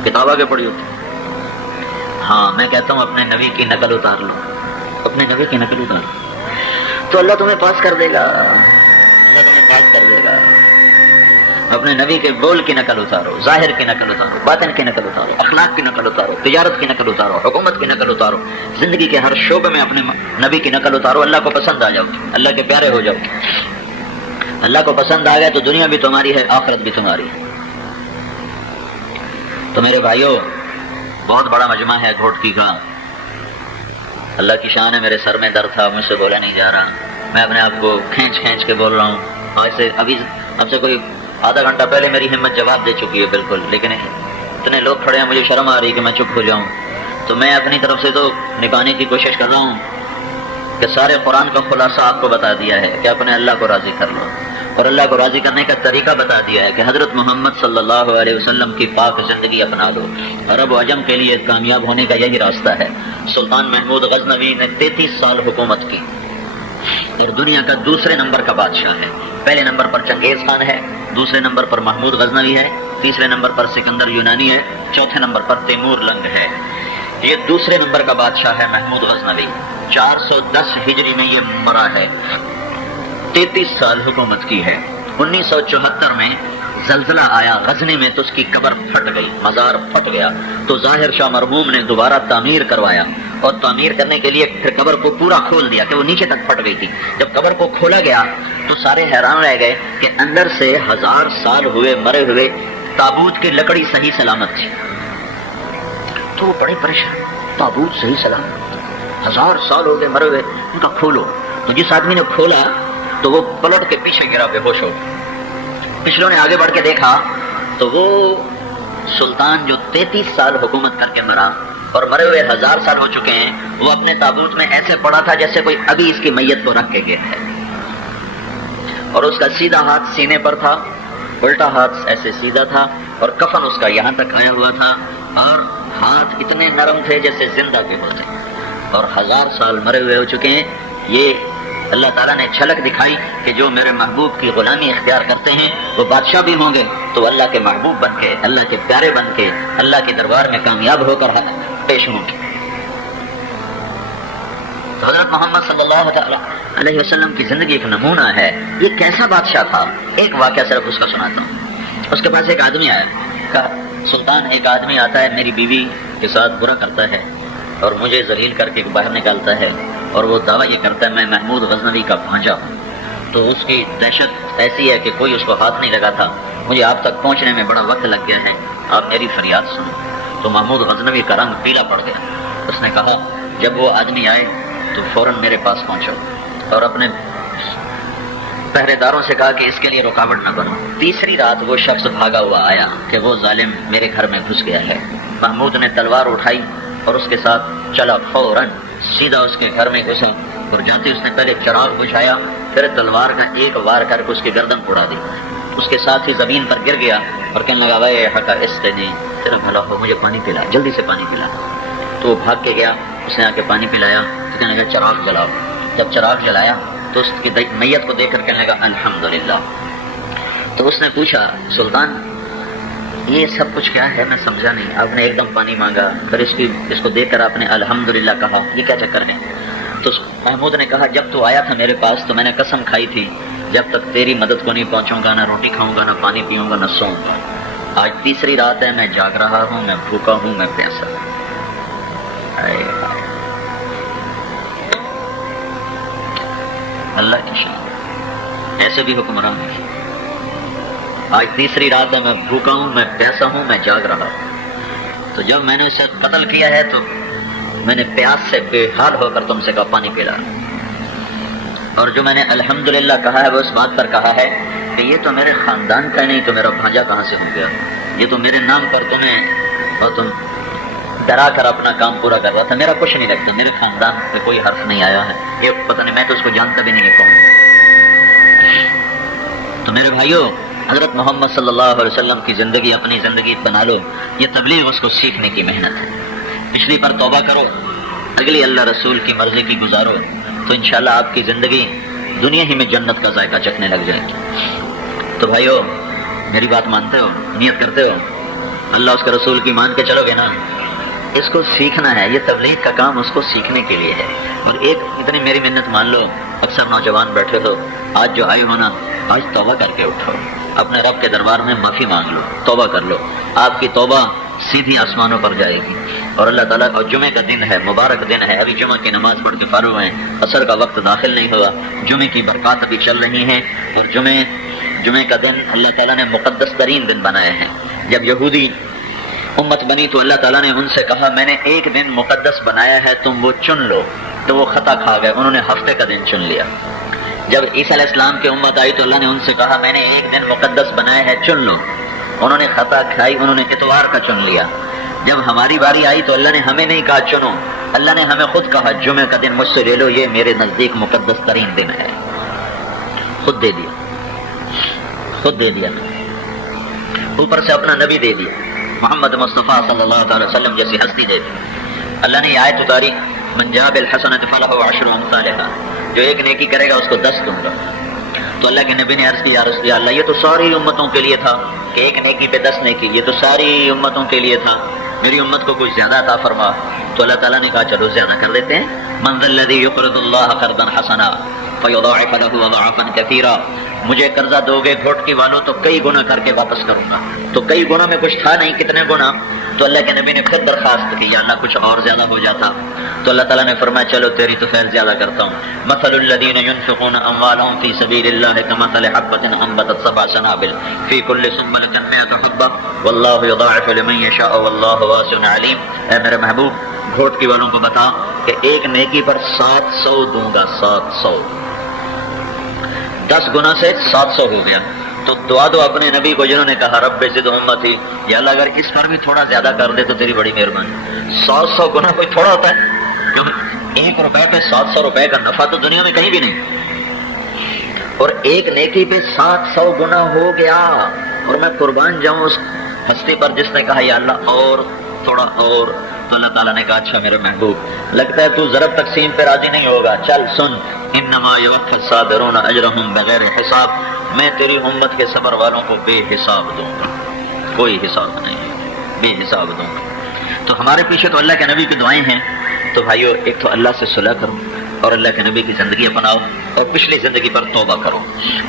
کتاب آگے پڑھی ہوتی۔ ہاں میں کہتا ہوں اپنے نبی کی نقل اتار لو، اپنے نبی کی نقل اتار لو تو اللہ تمہیں پاس کر دے گا، اللہ تمہیں پاس کر دے گا۔ اپنے نبی کے بول کی نقل اتارو، ظاہر کی نقل اتارو، باطن کی نقل اتارو، اخلاق کی نقل اتارو، تجارت کی نقل اتارو، حکومت کی نقل اتارو، زندگی کے ہر شعبے میں اپنے نبی کی نقل اتارو۔ اللہ کو پسند آ جاؤ، اللہ کے پیارے ہو جاؤ۔ اللہ کو پسند آ گیا تو دنیا بھی تمہاری ہے، آخرت بھی تمہاری ہے۔ تو میرے بھائیوں بہت بڑا مجمع ہے گھوٹکی کا، اللہ کی شان ہے۔ میرے سر میں درد تھا، مجھ سے بولا نہیں جا رہا، میں اپنے آپ کو کھینچ کے بول رہا ہوں، اور ایسے ابھی اب سے کوئی آدھا گھنٹہ پہلے میری ہمت جواب دے چکی ہے بالکل، لیکن اتنے لوگ کھڑے ہیں، مجھے شرم آ رہی ہے کہ میں چپ ہو جاؤں، تو میں اپنی طرف سے تو نبھانے کی کوشش کر رہا ہوں، کہ سارے قرآن کا خلاصہ آپ کو بتا دیا ہے کہ اپنے اللہ کو راضی کر لو، اور اللہ کو راضی کرنے کا طریقہ بتا دیا ہے کہ حضرت محمد صلی اللہ علیہ وسلم کی پاک زندگی اپنا لو۔ عرب و عجم کے لیے کامیاب ہونے کا یہی راستہ ہے۔ سلطان محمود غزنوی نے 33 سال حکومت کی اور دنیا کا دوسرے نمبر کا بادشاہ ہے۔ پہلے نمبر پر چنگیز خان ہے، دوسرے نمبر پر محمود غزنوی ہے، تیسرے نمبر پر سکندر یونانی ہے، چوتھے نمبر پر تیمور لنگ ہے۔ یہ دوسرے نمبر کا بادشاہ ہے محمود غزنوی۔ 410 ہجری میں یہ مرا ہے، 33 سال حکومت کی ہے۔ 1974 میں زلزلہ آیا غزنی میں تو اس کی قبر پھٹ گئی، مزار پھٹ گیا، تو ظاہر شاہ مرحوم نے دوبارہ تعمیر کروایا، اور تعمیر کرنے کے لیے پھر قبر کو پورا کھول دیا کہ وہ نیچے تک پھٹ گئی تھی۔ جب قبر کو کھولا گیا تو سارے حیران رہ گئے کہ اندر سے 1000 سال ہوئے مرے ہوئے تابوت کی لکڑی صحیح سلامت تھی۔ تو وہ بڑے پریشان، تابوت صحیح سلامت، 1000 سال ہو گئے مرے ہوئے، ان کا کھولو۔ تو جس آدمی نے کھولا تو وہ پلٹ کے پیچھے گرا، بے ہوش ہو گیا۔ پچھلوں نے آگے بڑھ کے دیکھا تو وہ سلطان جو 33 سال حکومت کر کے مرا اور مرے ہوئے 1000 سال ہو چکے ہیں، وہ اپنے تابوت میں ایسے پڑا تھا جیسے کوئی ابھی اس کی میت کو رکھ کے گیا ہے، اور اس کا سیدھا ہاتھ سینے پر تھا، الٹا ہاتھ ایسے سیدھا تھا، اور کفن اس کا یہاں تک آیا ہوا تھا، اور ہاتھ اتنے نرم تھے جیسے زندہ کے ہوتے، اور 1000 سال مرے ہوئے ہو چکے ہیں۔ یہ اللہ تعالیٰ نے جھلک دکھائی کہ جو میرے محبوب کی غلامی اختیار کرتے ہیں وہ بادشاہ بھی ہوں گے تو اللہ کے محبوب بن کے، اللہ کے پیارے بن کے، اللہ کے دربار میں کامیاب ہو کر پیش ہوں گے۔ تو حضرت محمد صلی اللہ علیہ وسلم کی زندگی ایک نمونہ ہے۔ یہ کیسا بادشاہ تھا، ایک واقعہ صرف اس کا سناتا ہوں۔ اس کے پاس ایک آدمی آیا، کہا سلطان ایک آدمی آتا ہے میری بیوی کے ساتھ برا کرتا ہے اور مجھے ذلیل کر کے باہر نکالتا ہے، اور وہ دعویٰ یہ کرتا ہے میں محمود غزنوی کا بھانجا ہوں۔ تو اس کی دہشت ایسی ہے کہ کوئی اس کو ہاتھ نہیں لگا تھا، مجھے آپ تک پہنچنے میں بڑا وقت لگ گیا ہے، آپ میری فریاد سنو۔ تو محمود غزنوی کا رنگ پیلا پڑ گیا۔ اس نے کہا جب وہ آدمی آئے تو فوراً میرے پاس پہنچو، اور اپنے پہرے داروں سے کہا کہ اس کے لیے رکاوٹ نہ بنو۔ تیسری رات وہ شخص بھاگا ہوا آیا کہ وہ ظالم میرے گھر میں گھس گیا ہے۔ محمود نے تلوار اٹھائی اور اس کے ساتھ چلا، فوراً سیدھا اس کے گھر میں گھسا، اور جاتے اس نے پہلے چراغ بجھایا، پھر تلوار کا ایک وار کر کے اس کی گردن اڑا دی۔ اس کے ساتھ ہی زمین پر گر گیا اور کہنے لگا اے حقا استنی، تیرا بھلا ہو، مجھے پانی پلا، جلدی سے پانی پلا۔ تو وہ بھاگ کے گیا، اس نے آ کے پانی پلایا، تو کہنے لگا چراغ جلاؤ۔ جب چراغ جلایا تو اس کی میت کو دیکھ کر کہنے لگا الحمدللہ۔ تو اس نے پوچھا سلطان یہ سب کچھ کیا ہے، میں سمجھا نہیں، آپ نے ایک دم پانی مانگا، پھر اس کو دیکھ کر آپ نے الحمدللہ کہا، یہ کیا چکر ہے؟ تو محمود نے کہا جب تو آیا تھا میرے پاس تو میں نے قسم کھائی تھی جب تک تیری مدد کو نہیں پہنچوں گا، نہ روٹی کھاؤں گا، نہ پانی پیوں گا، نہ سوؤں گا۔ آج تیسری رات ہے، میں جاگ رہا ہوں، میں بھوکا ہوں، میں پیاسا ہوں۔ اللہ کی شان، ایسے بھی حکمران ہیں۔ آج تیسری رات ہے، میں بھوکا ہوں، میں پیاسا ہوں، میں جاگ رہا ہوں۔ تو جب میں نے اسے قتل کیا ہے تو میں نے پیاس سے بے حال ہو کر تم سے کہا پانی پلا، اور جو میں نے الحمدللہ کہا ہے وہ اس بات پر کہا ہے کہ یہ تو میرے خاندان کا نہیں تو میرا بھانجا کہاں سے ہو گیا، یہ تو میرے نام پر تمہیں اور تم ڈرا کر اپنا کام پورا کر رہا تھا، میرا کچھ نہیں لگتا، میرے خاندان پہ کوئی حرف نہیں آیا ہے، یہ پتہ نہیں، میں تو اس کو جانتا بھی نہیں ہے کون۔ تو میرے بھائیوں، حضرت محمد صلی اللہ علیہ وسلم کی زندگی اپنی زندگی بنا لو، یہ تبلیغ اس کو سیکھنے کی محنت ہے۔ پچھلی پر توبہ کرو، اگلی اللہ رسول کی مرضی کی گزارو، تو انشاءاللہ آپ کی زندگی دنیا ہی میں جنت کا ذائقہ چکھنے لگ جائے گی۔ تو بھائیو میری بات مانتے ہو، نیت کرتے ہو، اللہ اس کے رسول کی مان کے چلو گے نا؟ اس کو سیکھنا ہے، یہ تبلیغ کا کام اس کو سیکھنے کے لیے ہے۔ اور ایک اتنی میری منت مان لو، اکثر نوجوان بیٹھے ہو، آج جو آئے ہو نا، آج توبہ کر کے اٹھو، اپنے رب کے دربار میں معافی مانگ لو، توبہ کر لو، آپ کی توبہ سیدھی آسمانوں پر جائے گی، اور اللہ تعالیٰ اور جمعے کا دن ہے، مبارک دن ہے، ابھی جمعہ کی نماز پڑھ کے فارغ ہوئے ہیں، عصر کا وقت داخل نہیں ہوا، جمعے کی برکات ابھی چل رہی ہیں، اور جمعے کا دن اللہ تعالیٰ نے مقدس ترین دن بنائے ہیں۔ جب یہودی امت بنی تو اللہ تعالیٰ نے ان سے کہا میں نے ایک دن مقدس بنایا ہے، تم وہ چن لو، تو وہ خطا کھا گئے، انہوں نے ہفتے کا دن چن لیا۔ جب عیسیٰ علیہ السلام کی امت آئی تو اللہ نے ان سے کہا میں نے ایک دن مقدس بنایا ہے، چن لو، انہوں نے خطا کھائی، انہوں نے اتوار کا چن لیا۔ جب ہماری باری آئی تو اللہ نے ہمیں نہیں کہا چنو، اللہ نے ہمیں خود کہا جمعہ کا دن مجھ سے لے لو، یہ میرے نزدیک مقدس ترین دن ہے، خود دے دیا، خود دے دیا، اوپر سے اپنا نبی دے دیا، محمد مصطفیٰ صلی اللہ علیہ وسلم جیسی ہستی دے دی۔ اللہ نے یہ آیت اتاری من جاء بالحسنۃ فلہ عشر امثالھا، جو ایک نیکی کرے گا اس کو 10 دوں گا۔ تو اللہ کے نبی نے عرض کی یا رسول اللہ، یہ تو ساری امتوں کے لیے تھا کہ ایک نیکی پہ 10 نیکی، یہ تو ساری امتوں کے لیے تھا، میری امت کو کچھ زیادہ عطا فرما۔ تو اللہ تعالیٰ نے کہا چلو زیادہ کر دیتے ہیں، من ذا الذی یقرض اللہ قرضا حسنا فیضاعف له اضعافا کثیرا، مجھے قرضہ دو گے گھوٹکی والوں تو کئی گنا کر کے واپس کروں گا۔ تو کئی گنا میں کچھ تھا نہیں، کتنے گنا؟ تو اللہ کے نبی نے پھر درخواست کی یا اللہ کچھ اور زیادہ ہو جاتا، تو اللہ تعالیٰ نے فرمایا چلو تیری تو خیر زیادہ کرتا ہوں، مثل الذین ينفقون اموالهم فی سبیل اللہ کمثل حبۃ انبتت 7 سنابل فی کل سنبلۃ 100 حبۃ واللہ یضاعف لمن یشاء واللہ واسع علیم۔ اے میرے محبوب گھوٹکی والوں کو بتا کہ ایک نیکی پر 700 دوں گا، 700، 10 گنا سے 700 ہو گیا۔ تو دعا دو اپنے نبی کو جنہوں نے کہا رب زد امتی، یا اللہ اگر اس پر بھی تھوڑا زیادہ کر دے تو تیری بڑی مہربانی۔ 700 گنا کوئی تھوڑا ہوتا ہے؟ کیونکہ 1 روپے پہ 700 روپے کا نفع تو دنیا میں کہیں بھی نہیں، اور ایک نیکی پہ 700 گنا ہو گیا۔ اور میں قربان جاؤں اس ہستی پر جس نے کہا یا اللہ اور تھوڑا اور، تو اللہ تعالیٰ نے کہا اچھا میرے محبوب لگتا ہے تو ضرب تقسیم پہ راضی نہیں ہوگا، چل سن، انما یوفی الصابرون اجرهم بغیر حساب، میں تیری امت کے صبر والوں کو بے حساب دوں گا، کوئی حساب نہیں، بے حساب دوں گا۔ تو ہمارے پیچھے تو اللہ کے نبی کی دعائیں ہیں، تو بھائیو ایک تو اللہ سے صلح کرو اور اللہ کے نبی کی زندگی اپناؤ، اور پچھلی زندگی پر توبہ کرو،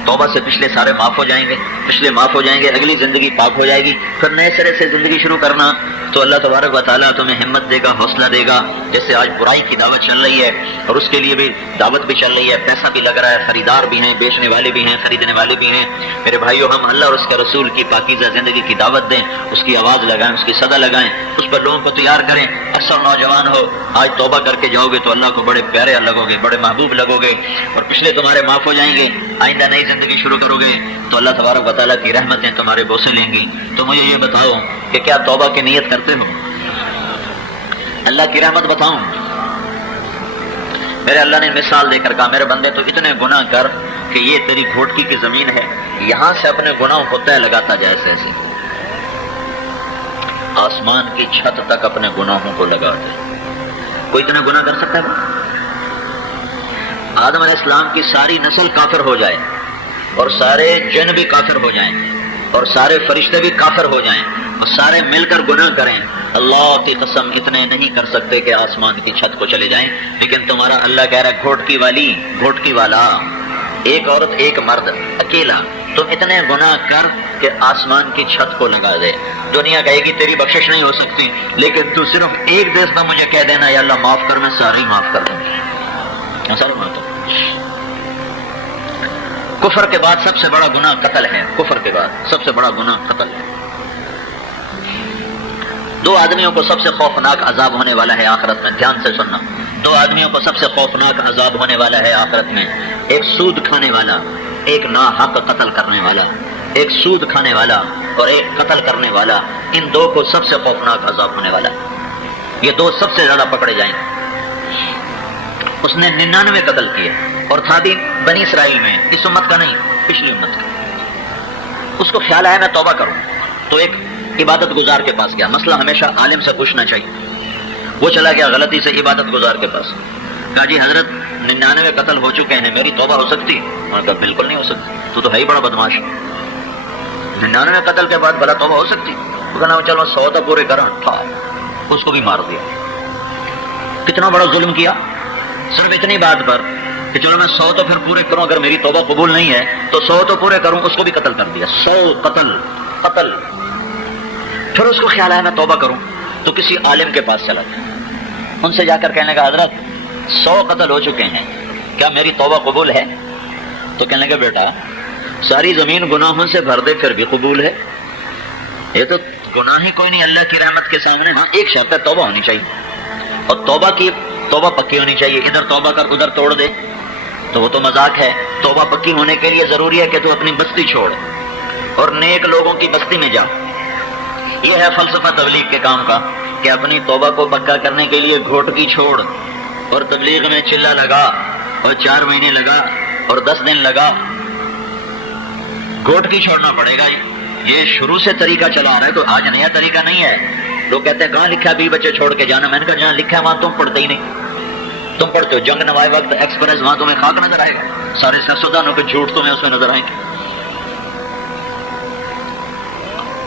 توبہ سے پچھلے سارے معاف ہو جائیں گے، پچھلے معاف ہو جائیں گے، اگلی زندگی پاک ہو جائے گی، پھر نئے سرے سے زندگی شروع کرنا۔ تو اللہ تبارک و تعالیٰ تمہیں ہمت دے گا، حوصلہ دے گا۔ جیسے آج برائی کی دعوت چل رہی ہے اور اس کے لیے بھی دعوت بھی چل رہی ہے، پیسہ بھی لگ رہا ہے، خریدار بھی ہیں، بیچنے والے بھی ہیں، خریدنے والے بھی ہیں۔ میرے بھائیو ہم اللہ اور اس کے رسول کی پاکیزہ زندگی کی دعوت دیں، اس کی آواز لگائیں، اس کی صدا لگائیں، اس پر لوگوں کو تیار کریں۔ اکثر نوجوان ہو آج توبہ کر کے جاؤ گے تو اللہ کو بڑے پیارے لگو گے، بڑے محبوب لگو گے، اور پچھلے تمہارے معاف ہو جائیں گے، آئندہ نئی زندگی شروع کرو گے تو اللہ تبارک و تعالیٰ کی رحمتیں تمہارے بوسے لیں گی۔ تو مجھے یہ بتاؤ کہ کیا توبہ کی نیت کرتے ہو؟ اللہ کی رحمت بتاؤں، میرے اللہ نے مثال دے کر کہا میرے بندے تو اتنے گناہ کر کہ یہ تیری گھوٹکی کی زمین ہے، یہاں سے اپنے گناہوں کو طے لگاتا جائے، ایسے آسمان کی چھت تک اپنے گناہوں کو لگا دے۔ کوئی اتنا گناہ کر سکتا ہے؟ آدم علیہ السلام کی ساری نسل کافر ہو جائے اور سارے جن بھی کافر ہو جائیں اور سارے فرشتے بھی کافر ہو جائیں اور سارے مل کر گناہ کریں، اللہ کی قسم اتنے نہیں کر سکتے کہ آسمان کی چھت کو چلے جائیں۔ لیکن تمہارا اللہ کہہ رہا ہے گھوٹکی والی، گھوٹکی والا، ایک عورت ایک مرد اکیلا، تم اتنے گناہ کر کہ آسمان کی چھت کو لگا دے۔ دنیا کہے گی تیری بخشش نہیں ہو سکتی، لیکن تو صرف ایک دفعہ مجھے کہہ دینا یا اللہ معاف کر، میں سارے معاف کر دوں گا، سارے معاف کر۔ کفر کے بعد سب سے بڑا گناہ قتل ہے، کفر کے بعد سب سے بڑا گناہ قتل ہے۔ 2 آدمیوں کو سب سے خوفناک عذاب ہونے والا ہے آخرت میں، دھیان سے سننا، 2 آدمیوں کو سب سے خوفناک عذاب ہونے والا ہے آخرت میں، ایک سود کھانے والا، ایک ناحق قتل کرنے والا، ایک سود کھانے والا اور ایک قتل کرنے والا، ان 2 کو سب سے خوفناک عذاب ہونے والا ہے۔ یہ 2 سب سے زیادہ پکڑے جائیں گے۔ اس نے 99 قتل کیے اور تھا بھی بنی اسرائیل میں، اس امت کا نہیں، پچھلی امت کا۔ اس کو خیال آیا میں توبہ کروں، تو ایک عبادت گزار کے پاس گیا۔ مسئلہ ہمیشہ عالم سے پوچھنا چاہیے۔ وہ چلا گیا غلطی سے عبادت گزار کے پاس، کہا جی حضرت 99 قتل ہو چکے ہیں، میری توبہ ہو سکتی؟ انہوں نے کہا بالکل نہیں ہو سکتی، تو ہے ہی بڑا بدماش، 99 قتل کے بعد بھلا توبہ ہو سکتی؟ وہ کہنا چلو 100 تو پورے کرا، تھا اس کو بھی مار دیا۔ کتنا بڑا ظلم کیا صرف اتنی بات پر کہ چلو میں 100 تو پھر پورے کروں، اگر میری توبہ قبول نہیں ہے تو 100 تو پورے کروں، اس کو بھی قتل کر دیا۔ 100 قتل۔ پھر اس کو خیال آیا میں توبہ کروں، تو کسی عالم کے پاس چلا گیا، ان سے جا کر کہنے لگا حضرت 100 قتل ہو چکے ہیں، کیا میری توبہ قبول ہے؟ تو کہنے لگا بیٹا ساری زمین گناہوں سے بھر دے پھر بھی قبول ہے، یہ تو گناہ ہی کوئی نہیں اللہ کی رحمت کے سامنے۔ ہاں ایک شرط ہے، توبہ ہونی چاہیے، اور توبہ پکی ہونی چاہیے۔ ادھر توبہ کر ادھر توڑ دے تو وہ تو مذاق ہے۔ توبہ پکی ہونے کے لیے ضروری ہے کہ تو اپنی بستی چھوڑ اور نیک لوگوں کی بستی میں جا۔ یہ ہے فلسفہ تبلیغ کے کام کا کہ اپنی توبہ کو پکا کرنے کے لیے گھوٹکی چھوڑ اور تبلیغ میں چلہ لگا اور 4 مہینے لگا اور 10 دن لگا، گھوٹکی چھوڑنا پڑے گا. یہ شروع سے طریقہ چلا آ رہا ہے، تو آج نیا طریقہ نہیں ہے. لوگ کہتے ہیں کہاں لکھا ہے 20 بچے چھوڑ کے جانا؟ میں نے کہا جہاں لکھا ہے وہاں تم پڑھتے ہی نہیں. تم پڑھتے ہو جنگ نوائے وقت ایکسپریس، وہاں تمہیں خاک نظر آئے گا، سارے سیاستدانوں کے جھوٹ تمہیں اس میں نظر آئیں گے.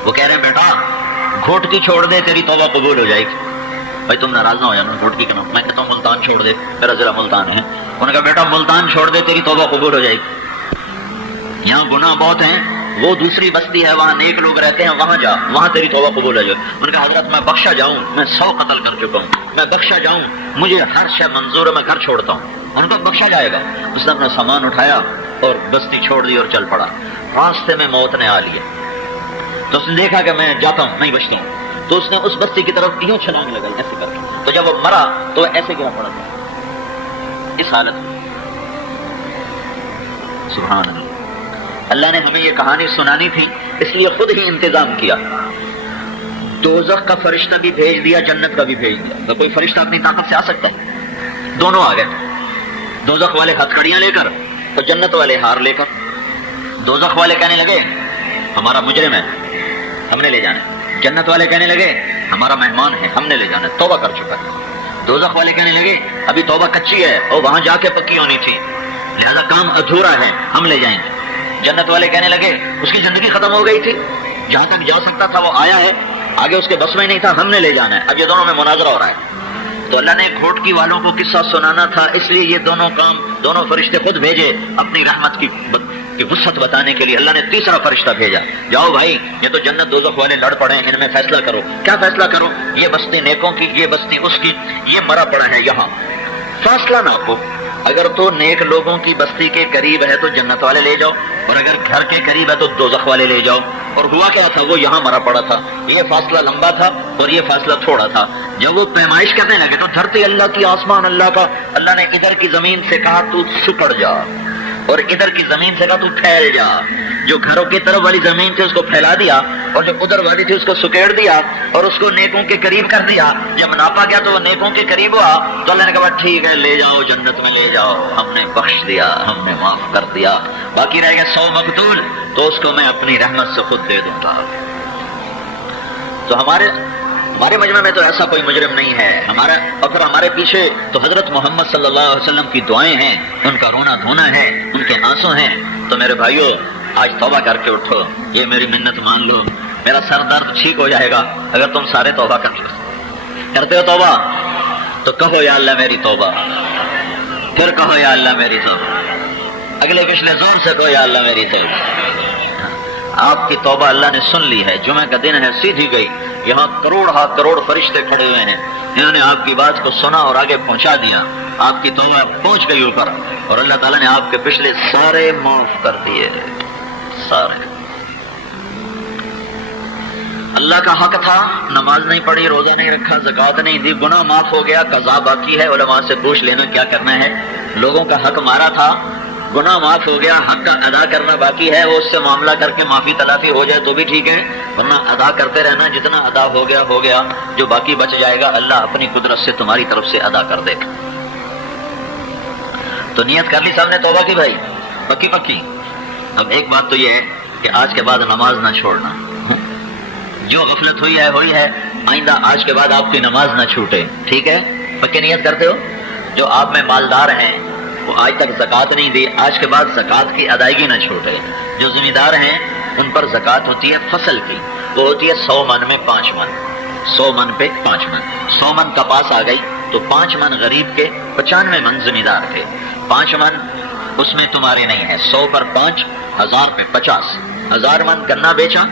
وہ کہہ رہے ہیں بیٹا گھوٹکی چھوڑ دے تیری توبہ قبول ہو جائے گی. بھائی تم ناراض نہ ہو جانا گھوٹکی کا نام. میں کہتا ہوں ملتان چھوڑ دے، میرا ضلع ملتان ہے. انہوں نے کہا بیٹا ملتان چھوڑ دے تیری توبہ قبول ہو جائے گی. یہاں گناہ بہت ہیں، وہ دوسری بستی ہے وہاں نیک لوگ رہتے ہیں، وہاں جا، وہاں تیری توبہ قبول ہو جائے. ان کا حضرت میں بخشا جاؤں، میں 100 قتل کر چکا ہوں، میں بخشا جاؤں، مجھے ہر شے منظور ہے، میں گھر چھوڑتا ہوں. ان کا بخشا جائے گا. اس نے اپنا سامان اٹھایا اور بستی چھوڑ دی اور چل پڑا. راستے میں موت نے آ لیا تو اس نے دیکھا کہ میں جاتا ہوں نہیں بچتا ہوں، تو اس نے اس بستی کی طرف یوں چھلانگ لگا ایسے کر کے. تو جب وہ مرا تو وہ ایسے گرا پڑا تھا اس حالت میں. سبحان اللہ. اللہ نے ہمیں یہ کہانی سنانی تھی اس لیے خود ہی انتظام کیا. دوزخ کا فرشتہ بھی بھیج دیا، جنت کا بھی بھیج دیا. تو کوئی فرشتہ اپنی طاقت سے آ سکتا ہے؟ دونوں آ گئے. دوزخ والے ہتھکڑیاں لے کر تو جنت والے ہار لے کر. دوزخ والے کہنے لگے ہمارا مجرم ہے، ہم نے لے جانا ہے. جنت والے کہنے لگے ہمارا مہمان ہے، ہم نے لے جانا ہے، توبہ کر چکا ہے. دوزخ والے کہنے لگے ابھی توبہ کچی ہے اور وہاں جا کے پکی ہونی تھی، لہذا کام ادھورا ہے، ہم لے جائیں گے. جنت والے کہنے لگے اس کی زندگی ختم ہو گئی تھی، جہاں تک جا سکتا تھا وہ آیا ہے، آگے اس کے بس میں نہیں تھا، ہم نے لے جانا ہے. اب یہ دونوں میں مناظرہ ہو رہا ہے. تو اللہ نے گھوٹکی والوں کو قصہ سنانا تھا، اس لیے یہ دونوں فرشتے خود بھیجے اپنی رحمت کی وسعت بتانے کے لیے. اللہ نے تیسرا فرشتہ بھیجا، جاؤ بھائی یہ تو جنت دوزخ والے لڑ پڑے ہیں، ان میں فیصلہ کرو. کیا فیصلہ کرو؟ یہ بستی نیکوں کی، یہ بستی اس کی، یہ مرا پڑا ہے یہاں. فاصلہ نہ ہو. اگر تو نیک لوگوں کی بستی کے قریب ہے تو جنت والے لے جاؤ، اور اگر گھر کے قریب ہے تو دوزخ والے لے جاؤ. اور ہوا کیا تھا؟ وہ یہاں مرا پڑا تھا، یہ فاصلہ لمبا تھا اور یہ فاصلہ تھوڑا تھا. جب وہ پیمائش کرنے لگے تو دھرتی اللہ کی، آسمان اللہ کا. اللہ نے ادھر کی زمین سے کہا تو سکڑ جا، اور ادھر کی زمین سے کہا تو پھیل جا. جو گھروں کی طرف والی زمین تھی اس کو پھیلا دیا، اور جو ادھر والی تھی اس کو سکیڑ دیا اور اس کو نیکوں کے قریب کر دیا. جب ناپا گیا تو وہ نیکوں کے قریب ہوا تو اللہ نے کہا ٹھیک ہے لے جاؤ، جنت میں لے جاؤ، ہم نے بخش دیا، ہم نے معاف کر دیا. باقی رہ گیا 100 مقتول، تو اس کو میں اپنی رحمت سے خود دے دوں گا. تو ہمارے مجمع میں تو ایسا کوئی مجرم نہیں ہے. اور پھر ہمارے پیچھے تو حضرت محمد صلی اللہ علیہ وسلم کی دعائیں ہیں، ان کا رونا دھونا ہے، ان کے آنسو ہیں. تو میرے بھائیو آج توبہ کر کے اٹھو، یہ میری منت مان لو، میرا سر درد ٹھیک ہو جائے گا اگر تم سارے توبہ کرتے ہو. توبہ تو کہو یا اللہ میری توبہ، پھر کہو یا اللہ میری توبہ، اگلے پچھلے زور سے کہو یا اللہ میری توبہ. آپ کی توبہ اللہ نے سن لی ہے. جمعہ کا دن ہے، سیدھی گئی. یہاں کروڑ فرشتے کھڑے ہوئے ہیں، انہوں نے آپ کی بات کو سنا اور آگے پہنچا دیا. آپ کی توبہ پہنچ گئی اوپر، اور اللہ تعالیٰ نے آپ کے پچھلے سارے معاف کر دیے، سارے. اللہ کا حق تھا، نماز نہیں پڑھی، روزہ نہیں رکھا، زکوٰۃ نہیں دی، گناہ معاف ہو گیا، قضا باقی ہے. علماء سے پوچھ لینا کیا کرنا ہے. لوگوں کا حق مارا تھا، گناہ معاف ہو گیا، حق کا ادا کرنا باقی ہے. وہ اس سے معاملہ کر کے معافی تلافی ہو جائے تو بھی ٹھیک ہے، ورنہ ادا کرتے رہنا. جتنا ادا ہو گیا، جو باقی بچ جائے گا اللہ اپنی قدرت سے تمہاری طرف سے ادا کر دے. تو نیت کر لی سب نے توبہ کی بھائی، پکی. اب ایک بات تو یہ ہے کہ آج کے بعد نماز نہ چھوڑنا. جو غفلت ہوئی ہے، آئندہ آج کے بعد آپ کی نماز نہ چھوٹے. ٹھیک ہے، پکی نیت کرتے ہو. جو آپ میں مالدار ہیں وہ آج تک زکوٰۃ نہیں دی، آج کے بعد زکوٰۃ کی ادائیگی نہ چھوٹے. جو ذمہ دار ہیں ان پر زکوٰۃ ہوتی ہے فصل کی، وہ ہوتی ہے 100 من میں 5 من، 100 من پہ 5 من. 100 من کپاس آ گئی تو 5 من غریب کے، 95 من ذمہ دار کے. 5 من اس میں تمہارے نہیں ہے. 100 پر 5، 1000 پہ 50. 1000 من گنا بیچا،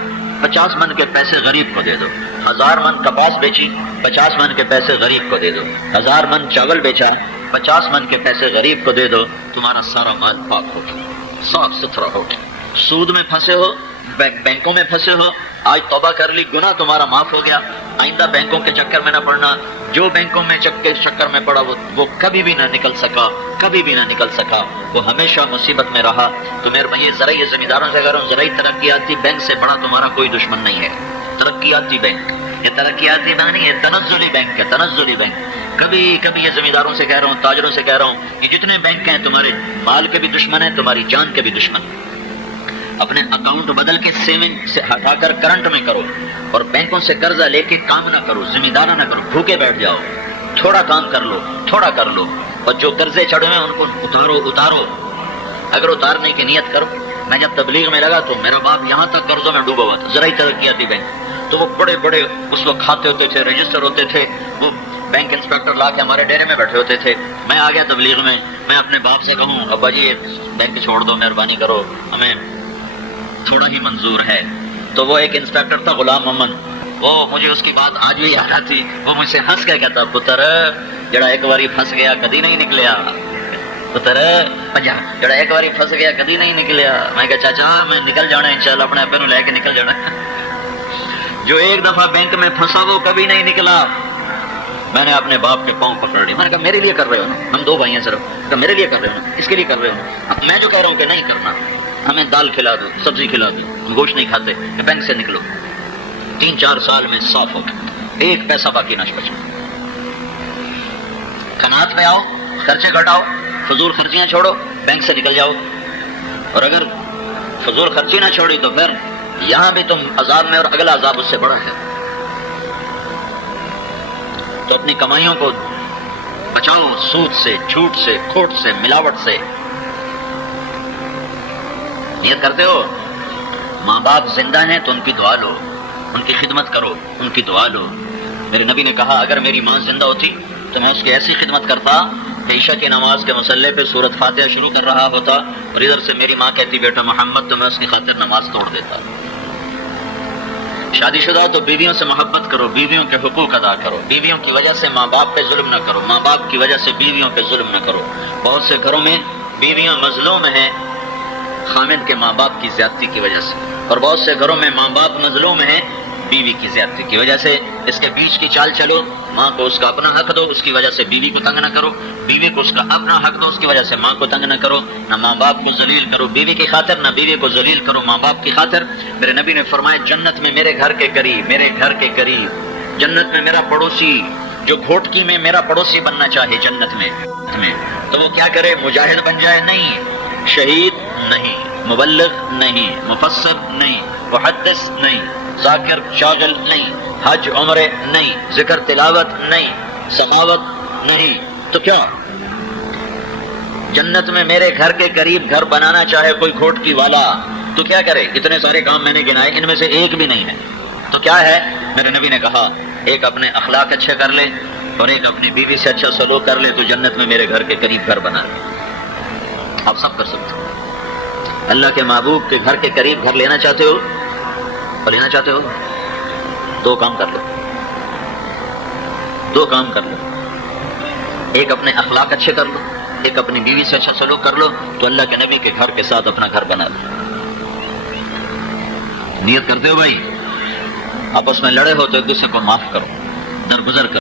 50 من کے پیسے غریب کو دے دو. 1000 من کپاس بیچی، 50 من کے پیسے غریب کو دے دو. 1000 من چاول بیچا، 50 من کے پیسے غریب کو دے دو. تمہارا سارا مال پاک ہو گیا، صاف ستھرا ہو گیا. سود میں پھنسے ہو، بینکوں میں پھنسے ہو، آج توبہ کر لی، گناہ تمہارا معاف ہو گیا. آئندہ بینکوں کے چکر میں نہ پڑنا. جو بینکوں میں چکر میں پڑا وہ کبھی بھی نہ نکل سکا، وہ ہمیشہ مصیبت میں رہا. تو میرے بھائی ذرا یہ ذمہ داروں سے اگر زرعی ترقیاتی بینک سے بڑا تمہارا کوئی دشمن نہیں ہے. ترقیاتی بینک یہ ترقیاتی بینک نہیں، یہ تنزلی بینک ہے، تنزلی بینک. کبھی کبھی یہ زمینداروں سے کہہ رہا ہوں، تاجروں سے کہہ رہا ہوں کہ جتنے بینک ہیں تمہارے مال کے بھی دشمن ہیں، تمہاری جان کے بھی دشمن. اپنے اکاؤنٹ بدل کے سیونگ سے ہٹا کر کرنٹ میں کرو، اور بینکوں سے قرضہ لے کے کام نہ کرو، زمیندارہ نہ کرو، بھوکے بیٹھ جاؤ. تھوڑا کام کر لو، تھوڑا کر لو، اور جو قرضے چڑھے ہیں ان کو اتارو. اگر اتارنے کی نیت کرو. میں جب تبلیغ میں لگا تو میرا باپ یہاں تک قرضوں میں ڈوبا ہوا تھا، ذرا ہی ترقیاتی بینک. تو وہ بڑے بڑے اس وقت کھاتے ہوتے تھے، رجسٹر ہوتے تھے، وہ بینک انسپیکٹر لا کے ہمارے ڈیرے میں بیٹھے ہوتے تھے. میں آ گیا تبلیغ میں، میں اپنے باپ سے کہوں ابا جی بینک چھوڑ دو، مہربانی کرو، ہمیں تھوڑا ہی منظور ہے. تو وہ ایک انسپیکٹر تھا غلام محمد، وہ مجھے اس کی بات آج بھی یاد آتی. وہ مجھ سے ہنس کے کہتا پتر جڑا ایک باری پھنس گیا کدی نہیں نکلیا، پتر جڑا ایک باری پھنس گیا کدی نہیں نکلیا. میں کہا چاچا میں نکل جانا انشاءاللہ، اپنے ابے نو لے کے نکل جانا. جو ایک دفعہ بینک میں پھنسا وہ کبھی نہیں نکلا. میں نے اپنے باپ کے پاؤں پکڑ لی. میں نے کہا میرے لیے کر رہے ہو نا، ہم دو بھائی ہیں صرف، کہا میرے لیے کر رہے ہو نا، اس کے لیے کر رہے ہو. میں جو کہہ رہا ہوں کہ نہیں کرنا، ہمیں دال کھلا دو، سبزی کھلا دو، ہم گوشت نہیں کھاتے، کہ بینک سے نکلو. 3-4 سال میں صاف ہو گیا، ایک پیسہ باقی نہ بچا. قناعت پہ آؤ، خرچے گھٹاؤ، فضول خرچیاں چھوڑو، بینک سے نکل جاؤ. اور اگر فضول خرچی نہ چھوڑی تو پھر یہاں بھی تم عذاب میں، اور اگلا عذاب اس سے بڑا ہے. تو اپنی کمائیوں کو بچاؤ سود سے، جھوٹ سے، کھوٹ سے، ملاوٹ سے. نیت کرتے ہو ماں باپ زندہ ہیں تو ان کی دعا لو، ان کی خدمت کرو، ان کی دعا لو. میرے نبی نے کہا اگر میری ماں زندہ ہوتی تو میں اس کی ایسی خدمت کرتا کہ عشاء کی نماز کے مصلے پہ سورۃ فاتحہ شروع کر رہا ہوتا، اور ادھر سے میری ماں کہتی بیٹا محمد، تو میں اس کی خاطر نماز توڑ دیتا. شادی شدہ تو بیویوں سے محبت کرو، بیویوں کے حقوق ادا کرو، بیویوں کی وجہ سے ماں باپ پہ ظلم نہ کرو، ماں باپ کی وجہ سے بیویوں پہ ظلم نہ کرو. بہت سے گھروں میں بیویاں مظلوم ہیں خامد کے ماں باپ کی زیادتی کی وجہ سے، اور بہت سے گھروں میں ماں باپ مظلوم ہیں بیوی کی زیادتی کی وجہ سے. اس کے بیچ کی چال چلو، ماں کو اس کا اپنا حق دو، اس کی وجہ سے بیوی کو تنگ نہ کرو، بیوی کو اس کا اپنا حق دو، اس کی وجہ سے ماں کو تنگ نہ کرو. نہ ماں باپ کو ذلیل کرو بیوی کی خاطر، نہ بیوی کو ذلیل کرو ماں باپ کی خاطر. میرے نبی نے فرمایا جنت میں میرے گھر کے قریب، میرے گھر کے قریب جنت میں میرا پڑوسی جو گھوٹکی میں میرا پڑوسی بننا چاہے جنت میں، تو وہ کیا کرے؟ مجاہد بن جائے نہیں، شہید نہیں، مبلغ نہیں، مفسر نہیں، محدث نہیں، ذاکر شاغل نہیں، حج عمرے نہیں، ذکر تلاوت نہیں، سخاوت نہیں. تو کیا جنت میں میرے گھر کے قریب گھر بنانا چاہے کوئی گھوٹکی والا تو کیا کرے؟ اتنے سارے کام میں نے گنائے، ان میں سے ایک بھی نہیں ہے. تو کیا ہے؟ میرے نبی نے کہا ایک اپنے اخلاق اچھے کر لے، اور ایک اپنی بیوی سے اچھا سلوک کر لے، تو جنت میں میرے گھر کے قریب گھر بنا لے. آپ سب کر سکتے ہو. اللہ کے محبوب کے گھر کے قریب گھر لینا چاہتے ہو اور لینا چاہتے ہو، دو کام کر لو، دو کام کر لو. ایک اپنے اخلاق اچھے کر لو، ایک اپنی بیوی سے اچھا سلوک کر لو، تو اللہ کے نبی کے گھر کے ساتھ اپنا گھر بنا لو. نیت کرتے ہو بھائی؟ آپس میں لڑے ہو تو ایک دوسرے کو معاف کرو، درگزر کرو.